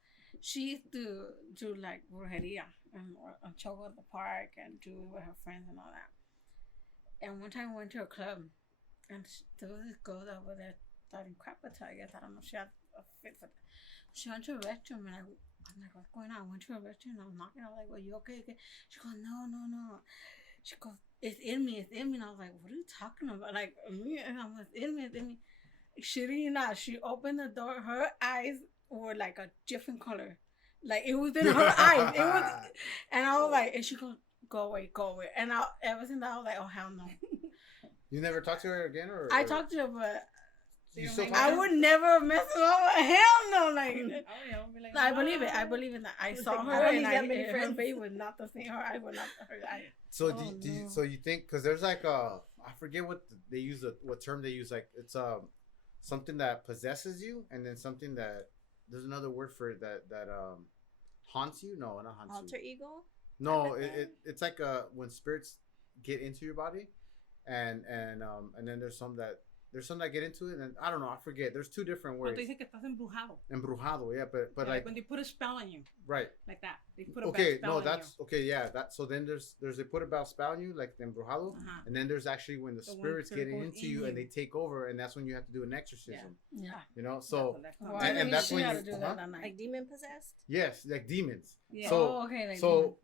She used to do like brujeria and she'll go to the park and do it with her friends and all that. And one time we went to a club and there was this girl that was there starting crap with her. I guess I don't know. She had a fit for that. She went to a restroom and I'm like, what's going on? I went to a restroom and I was knocking. I was like, well, you okay? She goes, no. She goes, it's in me. And I was like, what are you talking about? Like, me? And I'm like, it's in me. Shitting you not, she opened the door. Her eyes were like a different color. Like it was in her eyes. It was, and I was like, and she goes, go away. And ever since that, I was like, oh hell no. You never talked to her again, or I talked to her, but you still talk I to her? would never mess with her. Hell no, like. Oh, yeah, I'll be like, I believe it. I believe in that. I saw like, her I don't and need that many her friends. face was not the same. Her eye was not her eye. So Oh, do you, no. so you think because there's like I forget what they use what term they use, like it's something that possesses you, and then something that there's another word for it that haunts you. No, not haunts Alter you. ego. No, it's like when spirits get into your body, and then there's some that get into it, and I don't know, I forget. There's two different words. Cuando dice que estás embrujado. Embrujado, yeah, but Yeah, like when they put a spell on you, right. like that. They put a Okay, bad spell no, on that's okay, yeah. That so then there's they put a bad spell on you, like the embrujado, Uh-huh. and then there's actually when the The one spirits that get goes into in you and you. they take over, and that's when you have to do an exorcism. Yeah. You know, so Well, And- and that's she when had you- to do uh-huh. that that Like night. demon possessed. yes, like demons. Yeah. So Oh, okay. Like so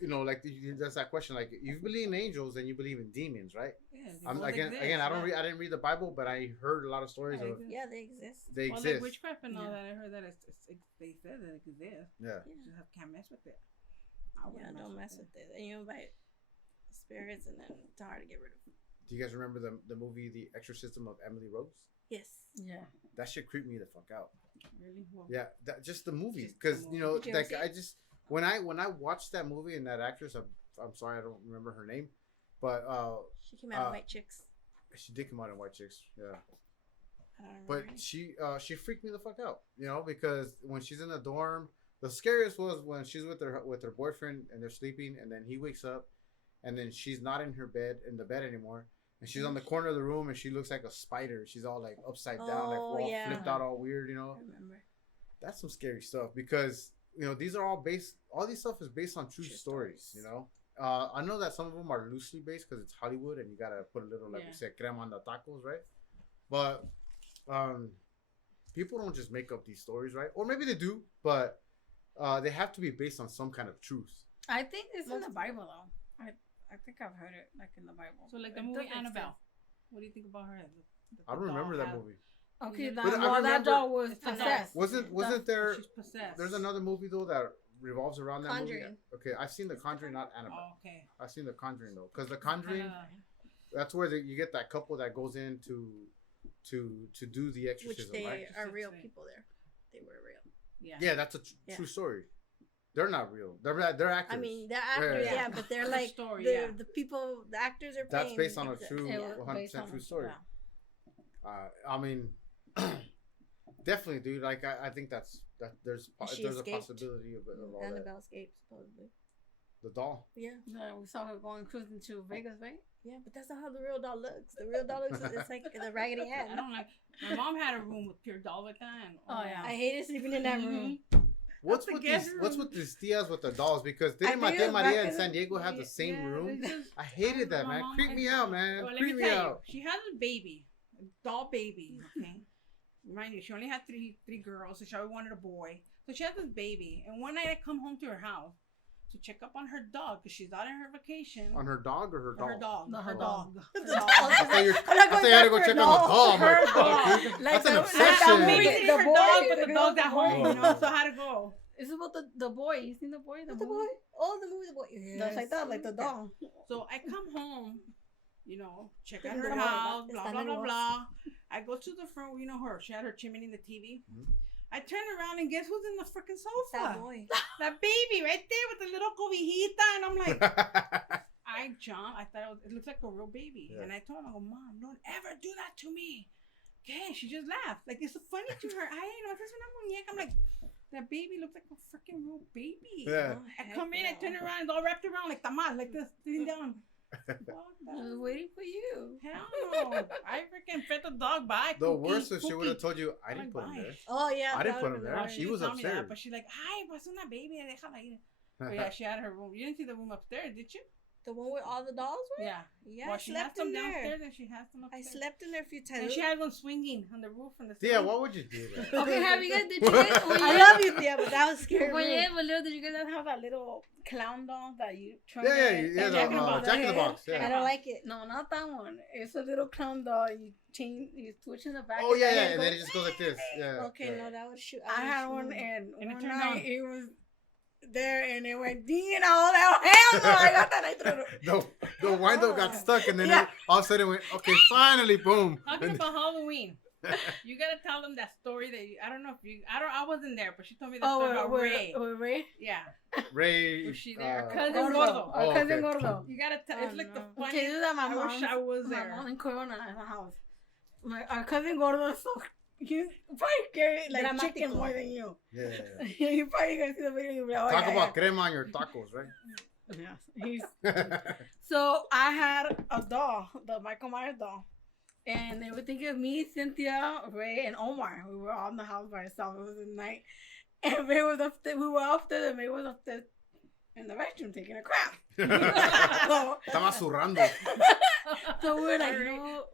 you know, like that's that question. Like you believe in angels and you believe in demons, right? Yeah, they I'm both again, exist, I don't yeah. I didn't read the Bible, but I heard a lot of stories Yeah, of they Yeah, they exist. they Well, exist. like witchcraft and all Yeah. that, I heard that they said that it exists. Yeah. You just can't mess with it. I Yeah, wouldn't don't mess with it. And you invite spirits, and then it's hard to get rid of. Do you guys remember the movie The Exorcism of Emily Rose? Yes. Yeah. That shit creeped me the fuck out. Really? Well, Yeah, that just the movie, Just the because movie. you know, Did you ever like see I it? just when I watched that movie and that actress, I'm sorry I don't remember her name, but She came out Uh, of White Chicks. she did come out in White Chicks, yeah. I don't But remember. she freaked me the fuck out, you know, because when she's in the dorm, the scariest was when she's with her boyfriend and they're sleeping, and then he wakes up, and then she's not in the bed anymore, and she's on the corner of the room, and she looks like a spider. She's all like upside down, like Oh, all yeah. flipped out, all weird, you I know. remember. That's some scary stuff because you know these are all these stuff is based on true True stories, stories. you know. I know that some of them are loosely based because it's Hollywood and you gotta put a little, like Yeah. we said, crema on the tacos, right? But people don't just make up these stories, right? Or maybe they do, but they have to be based on some kind of truth. I think it's in the Bible though. I think I've heard it like in the Bible. So like the It movie does exist. Annabelle. What do you think about her? I don't remember that movie. Okay, But that, I well, that remember- doll was It's a doll. possessed. Wasn't there? She's possessed. There's another movie though that revolves around that movie. Conjuring. Okay, I've seen The Conjuring, not Annabelle. Oh, okay. I've seen The Conjuring though, because The Conjuring. Kinda- That's where you get that couple that goes in to do the Which exorcism, they right? are real Right. people there. They were real. yeah. Yeah, that's a Yeah. true story. They're not real. They're actors. I mean, they're actors, Yeah. yeah, but they're True like story, the, yeah. the people, the actors are that's playing. based on a exist. true, It was 100% based on true a- story. yeah. I mean, definitely, dude. Like, I think there's she there's a escaped. possibility of all that. Annabelle escaped, supposedly. The doll. Yeah. We saw her going cruising to Vegas, right? Yeah, but that's not how the real doll looks. The real doll looks, it's like the Raggedy I Ann. don't like. My mom had a room with pure doll like that. And, Oh, yeah. I hated sleeping in that room. What's the with guest What's room. with these tias with the dolls? Because I didn't my think tia it was Maria back in in San the- Diego have the same Yeah, room? they just- I hated that, My man. mom Creep me out, man. Well, let Creep me me tell you, out. she had a baby, a doll baby. Okay, mind you, she only had three girls, so she always wanted a boy. So she had this baby, and one night I come home to her house to check up on her dog because she's out on her vacation. On her dog or her doll? Her dog. No, her her dog. dog. Her The dog. dog. I thought you I'm not going had to back go for check a on the doll. doll. I'm like, Her fuck, dog. dude. Like That's an the- Not obsession. that movie, The her boy, dog, but the the dog's at home, you know. Oh. So I had to go. It's about the boy. You seen the boy? The movie? boy? Oh, the movie, the boy. That's like that, like the Yeah. doll. So I come home, you know, check out Pero her no, house, está blah, en blah, el blah, bosque. blah. I go to the front, you know her. She had her chimney in the TV. Mhm. I turn around and guess who's in the freaking sofa? That boy. That baby right there with the little cobijita. And I'm like, I jumped. I thought it looked like a real baby. Yeah. And I told her, I go, Mom, don't ever do that to me. Okay, she just laughed. Like, it's funny to her. I know, this is una muñeca. I'm like, that baby looks like a freaking real baby. Yeah. Oh, I heck come in, I no. turn around, it's all wrapped around like tamal, like this, sitting down. I was waiting for you. Hell no. I freaking fed the dog by. The worst if she would have told you, I didn't put him there. Oh, yeah. I didn't that put would've him been there. right. She was Tell me that, upstairs. but she's like, ay, pues una baby, déjala ir. But yeah, she had her room. You didn't see the room upstairs, did you? The one with all the dolls were? Yeah. Yeah, Well, I she has slept some in there. downstairs and she has some I upstairs. slept in there a few times. And she has one swinging on the roof and the Yeah, why would you do that? Okay, have you guys? Did you guys? I love you, Thea, but that was scary. When you were little, did you guys have that little clown doll that you turn? Yeah, Jack in the Box. Jack in the Box. I Yeah. don't like it. No, not that one. It's a little clown doll. You change, you switch in the back. Oh and yeah, then yeah, it and then goes- it just goes like this. Yeah. Okay, yeah. no, that would shoot. I had one, shoot. and And it one turned night on. it was there, and it went Dean all that. Hell no! I got that. I threw it. The window got stuck, and then Yeah. all of a sudden it went, okay, finally, boom. Talking about Halloween. You gotta tell them that story that I don't know if you I wasn't there, but she told me the story about Ray. Ray. Yeah. Ray. Was she there? uh, Cousin Gordo. Gordo. Our Oh, cousin okay. Gordo. You gotta tell. It's like the no. funniest. Okay, this is at my I mom's. wish I was My there. mom in Corona in the house. Our cousin Gordo is so he's probably scary like Dramatico. chicken more than you. Yeah. You probably gonna see the video. You'll be like, oh, Talk yeah, about crema on your tacos, right? yeah. He's so I had a doll, the Michael Myers doll. And they would think of me, Cynthia, Ray, and Omar. We were all in the house by ourselves. It was at night. And Ray was upstairs. We were upstairs, and Ray was upstairs in the restroom taking a crap. Estaba zurrando. So we were like,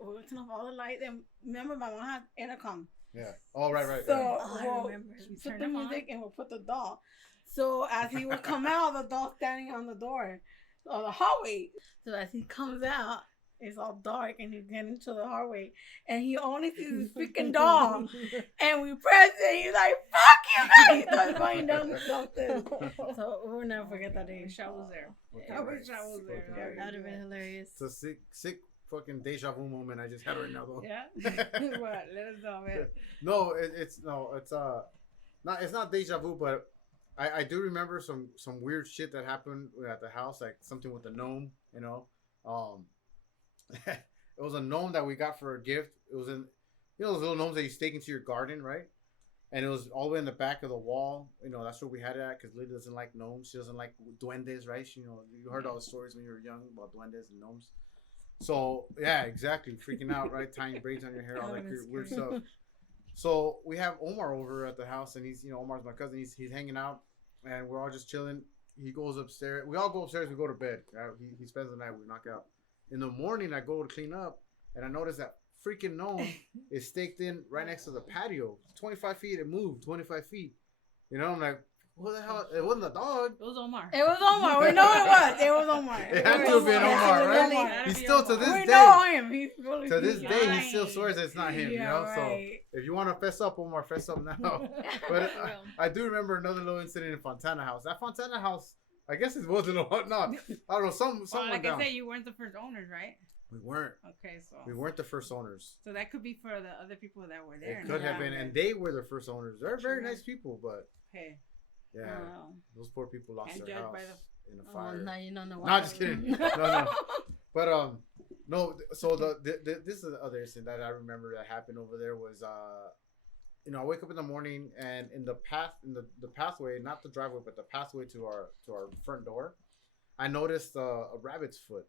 we'll turn off all the lights. And remember, my mom had intercom. Yeah. Oh, right. So Oh, I we'll remember. put Turn the them on. music and we'll put the doll. So as he would come out, the doll standing on the door of the hallway. So as he comes out, it's all dark and he's getting into the hallway and he only sees this freaking doll. And we press it. He's like, "Fuck you guys!" He starts going down the stairs. So we'll never forget that I day. wish I was there. Okay, I right. wish I was there. Okay. That would have been hilarious. It's a sick fucking deja vu moment I just had right now, though. Yeah. What? Let us know, man. No, it's not deja vu, but I do remember some weird shit that happened at the house, like something with the gnome, you know. It was a gnome that we got for a gift. It was in, you know, those little gnomes that you stake into your garden, right? And it was all the way in the back of the wall. You know, that's where we had it at because Lily doesn't like gnomes. She doesn't like duendes, right? She, you know, you heard all the stories when you were young about duendes and gnomes. So yeah, exactly, freaking out, right? Tying braids on your hair, all that weird stuff. So we have Omar over at the house, and he's, you know, Omar's my cousin. He's hanging out, and we're all just chilling. He goes upstairs. We all go upstairs. We go to bed. He spends the night. We knock out. In the morning, I go to clean up, and I notice that freaking gnome is staked in right next to the patio. 25 feet. It moved 25 feet. You know, I'm like, what the hell? It wasn't a dog. It was Omar. It was Omar. We know it was. It was Omar. It had to have been Omar, right? Gotta He's be still to Omar. this We day. know him. He's really To this day, he lying. still swears it's not him. You know, right. so if you want to fess up, Omar, fess up now. But I do remember another little incident in Fontana House. That Fontana House, I guess it was a little no, I don't know. Some Well, went like down. I said, you weren't the first owners, right? We weren't. Okay, so The first owners. so that could be for the other people that were there. It could have Yeah. been, and they were the first owners. They're very Sure. nice people, but Hey, yeah, Wow. those poor people lost Can't their judge house by the- in a Oh, fire. now you don't know No, just kidding. No. But no. So the this is the other incident that I remember that happened over there was you know, I wake up in the morning and in the pathway, not the driveway, but the pathway to our front door, I noticed a rabbit's foot,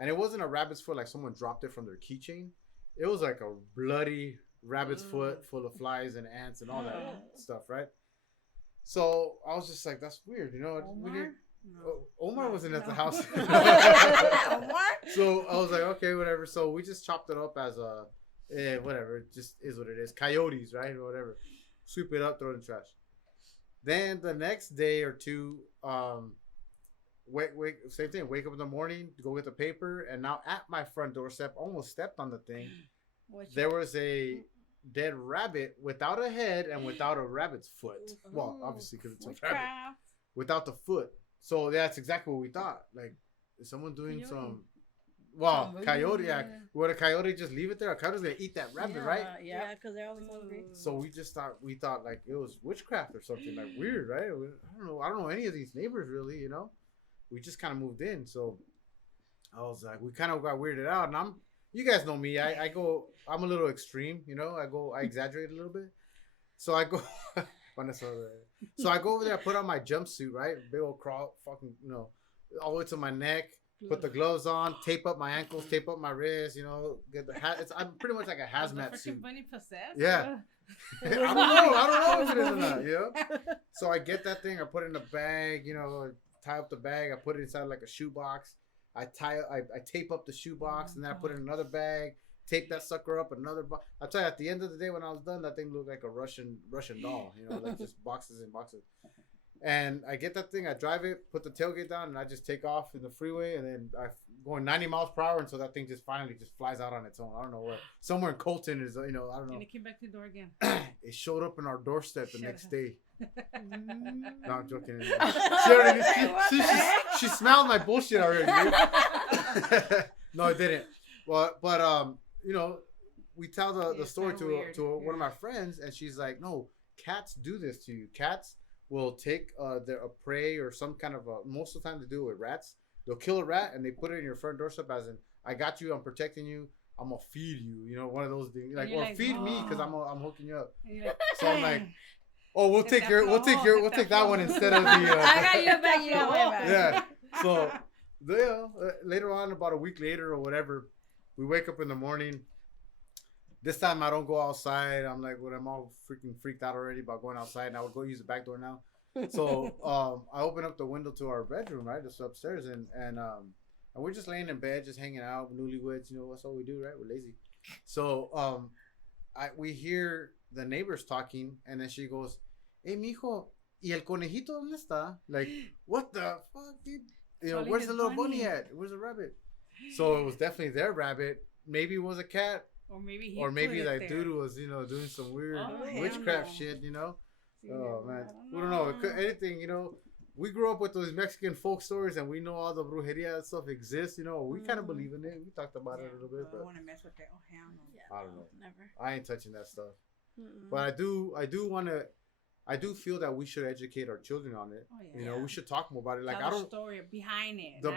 and it wasn't a rabbit's foot like someone dropped it from their keychain. It was like a bloody rabbit's foot full of flies and ants and all that stuff, right? So I was just like, that's weird, you know. We Omar? didn't- No. Omar wasn't at the No. house. Omar? So I was like, okay, whatever. So we just chopped it up as a, whatever. It just is what it is. Coyotes, right? Or whatever. Sweep it up, throw it in the trash. Then the next day or two, same thing. Wake up in the morning, go get the paper, and now at my front doorstep, almost stepped on the thing. There was a dead rabbit without a head and without a rabbit's foot. Well, obviously because it's a rabbit. Witchcraft. Without the foot. So that's exactly what we thought. Like, is someone doing Coyote. some? Well, Somebody, coyote. yeah. Would a coyote just leave it there? A coyote's gonna eat that rabbit, right? Yeah. because they're always hungry. So we thought like it was witchcraft or something, like weird, right? I don't know any of these neighbors really, you know. We just kind of moved in, so I was like, we kind of got weirded out. And you guys know me. I'm a little extreme, you know. I exaggerate a little bit. So I go. So I go over there, I put on my jumpsuit, right? Big old crawl, fucking, you know, all the way to my neck. Put the gloves on, tape up my ankles, tape up my wrists, you know, get the hat. I'm pretty much like a hazmat suit. Bunny possessed? Yeah. I don't know if it is or not, you know? So I get that thing, I put it in a bag, you know, tie up the bag, I put it inside like a shoebox. I tape up the shoebox, and then I put it in another bag, tape that sucker up, another box. I tell you, at the end of the day, when I was done, that thing looked like a Russian doll, you know, like just boxes and boxes. And I get that thing, I drive it, put the tailgate down, and I just take off in the freeway, and then I going 90 miles per hour, and so that thing just finally just flies out on its own. I don't know where. Somewhere in Colton is, you know, I don't know. And it came back to the door again. It showed up in our doorstep the next day. No, I'm joking. She smelled my bullshit already. No, it didn't. But you know, we tell the story to one of my friends, and she's like, "No, cats do this to you. Cats will take a prey or some kind of most of the time they do it with rats. They'll kill a rat and they put it in your front doorstep as in, I got you, I'm protecting you, I'm gonna feed you, you know, one of those things, like, or like, feed me because I'm hooking you up. Like, so I'm like, oh, we'll take that one instead of the. I got you back. You got my back. Yeah. So, later on, about a week later or whatever, we wake up in the morning. This time I don't go outside. I'm like, I'm all freaking freaked out already about going outside, and I would go use the back door now. So I open up the window to our bedroom, right, just upstairs, and we're just laying in bed, just hanging out, newlyweds. You know, that's all we do, right? We're lazy. So we hear the neighbors talking, and then she goes, "Hey, mijo, ¿y el conejito dónde está?" Like, what the fuck, dude? You know, where's the little bunny at? Where's the rabbit? So it was definitely their rabbit. Maybe it was a cat. Or maybe that dude was, you know, doing some weird witchcraft shit, you know. Oh man, we don't know. It could, anything, you know. We grew up with those Mexican folk stories, and we know all the brujeria stuff exists. You know, we kind of believe in it. We talked about it a little bit, but I want to mess with that. Oh hell no. Yeah, I don't know. Never. I ain't touching that stuff. But I do want to. I do feel that we should educate our children on it. Oh, yeah. You know, we should talk more about it. Like, tell the story behind it. The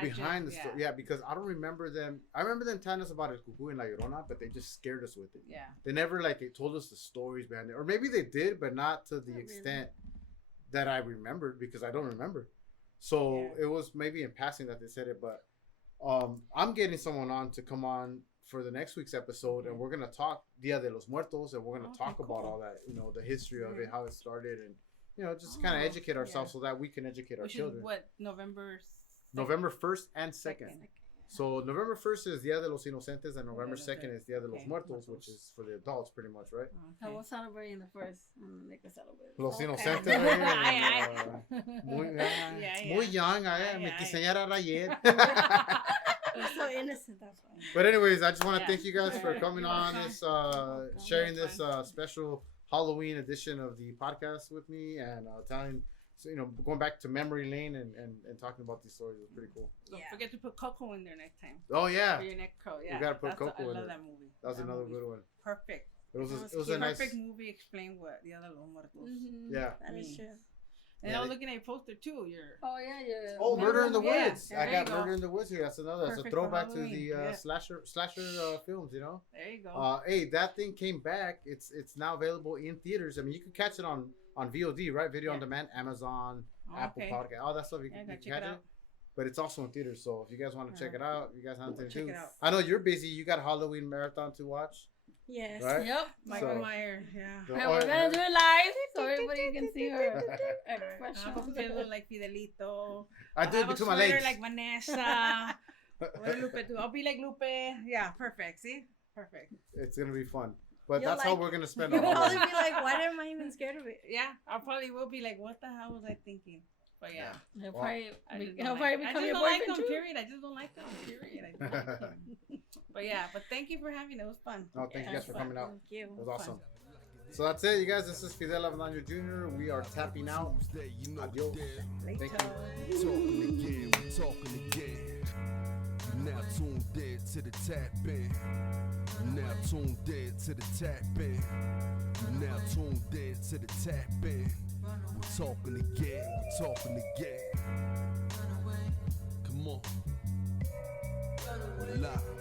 story. Yeah, because I don't remember them. I remember them telling us about El Cucuy and La Llorona, but they just scared us with it. Yeah. They never, like, told us the stories behind it. Or maybe they did, but not to the extent that I remembered, because I don't remember. So it was maybe in passing that they said it, but I'm getting someone on to come on for the next week's episode, and we're gonna talk Dia de los Muertos, and we're gonna talk about all that, you know, the history of it, how it started, and you know, just kind of educate ourselves so that we can educate our children. What, November 1st and 2nd. So November 1st is Dia de los Inocentes, and November 2nd is Dia de los Muertos, which is for the adults, pretty much, right? I will celebrate in the first. They can celebrate. Los Inocentes. Muy young. Mi quinceañera era ayer. We're so innocent, that's why. But anyways, I just want to thank you guys for coming on this, sharing this special Halloween edition of the podcast with me, and telling, so, you know, going back to memory lane and talking about these stories was pretty cool. Don't forget to put Coco in there next time. Oh yeah. For your next crow, yeah. You gotta put Coco in I love there. that movie. That was another good one. Perfect. It was a nice perfect movie. Explain what the other Los Muertos. Yeah. That is true. And I was looking at your poster too. Murder in the Woods. I got Murder in the Woods here. That's another. That's a throwback to the slasher films. You know. There you go. Hey, that thing came back. It's now available in theaters. I mean, you can catch it on VOD, right? Video on demand, Amazon, Apple Podcast, all that stuff. You can catch it. But it's also in theaters. So if you guys want to check it out, you guys have to do. I know you're busy. You got Halloween marathon to watch. Yes. Right? Yep. Michael Myers. Yeah. And we're gonna do it live so everybody can see her expression. I'm gonna look like Fidelito. I do it between my legs. Like Vanessa. I'll be like Lupe. Yeah, perfect. See, perfect. It's gonna be fun. But that's how we're gonna spend. You'll probably be like, "Why am I even scared of it?" Yeah, I probably will be like, "What the hell was I thinking?" But yeah, he'll probably become your boyfriend too. Period. I just don't like them. Period. I don't like them. But yeah, but thank you for having it. It was fun. No, thank you guys for coming out. Thank you. It was awesome. So that's it, you guys. This is Fidel Avalaño Jr. We are tapping out. Adios. Thank you. Talking again, we talking again. You now tuned in to the tap in. You now tuned in to the tap in. You now tuned in to the tap in. We're talking again, we're talking again. Come on. We're live.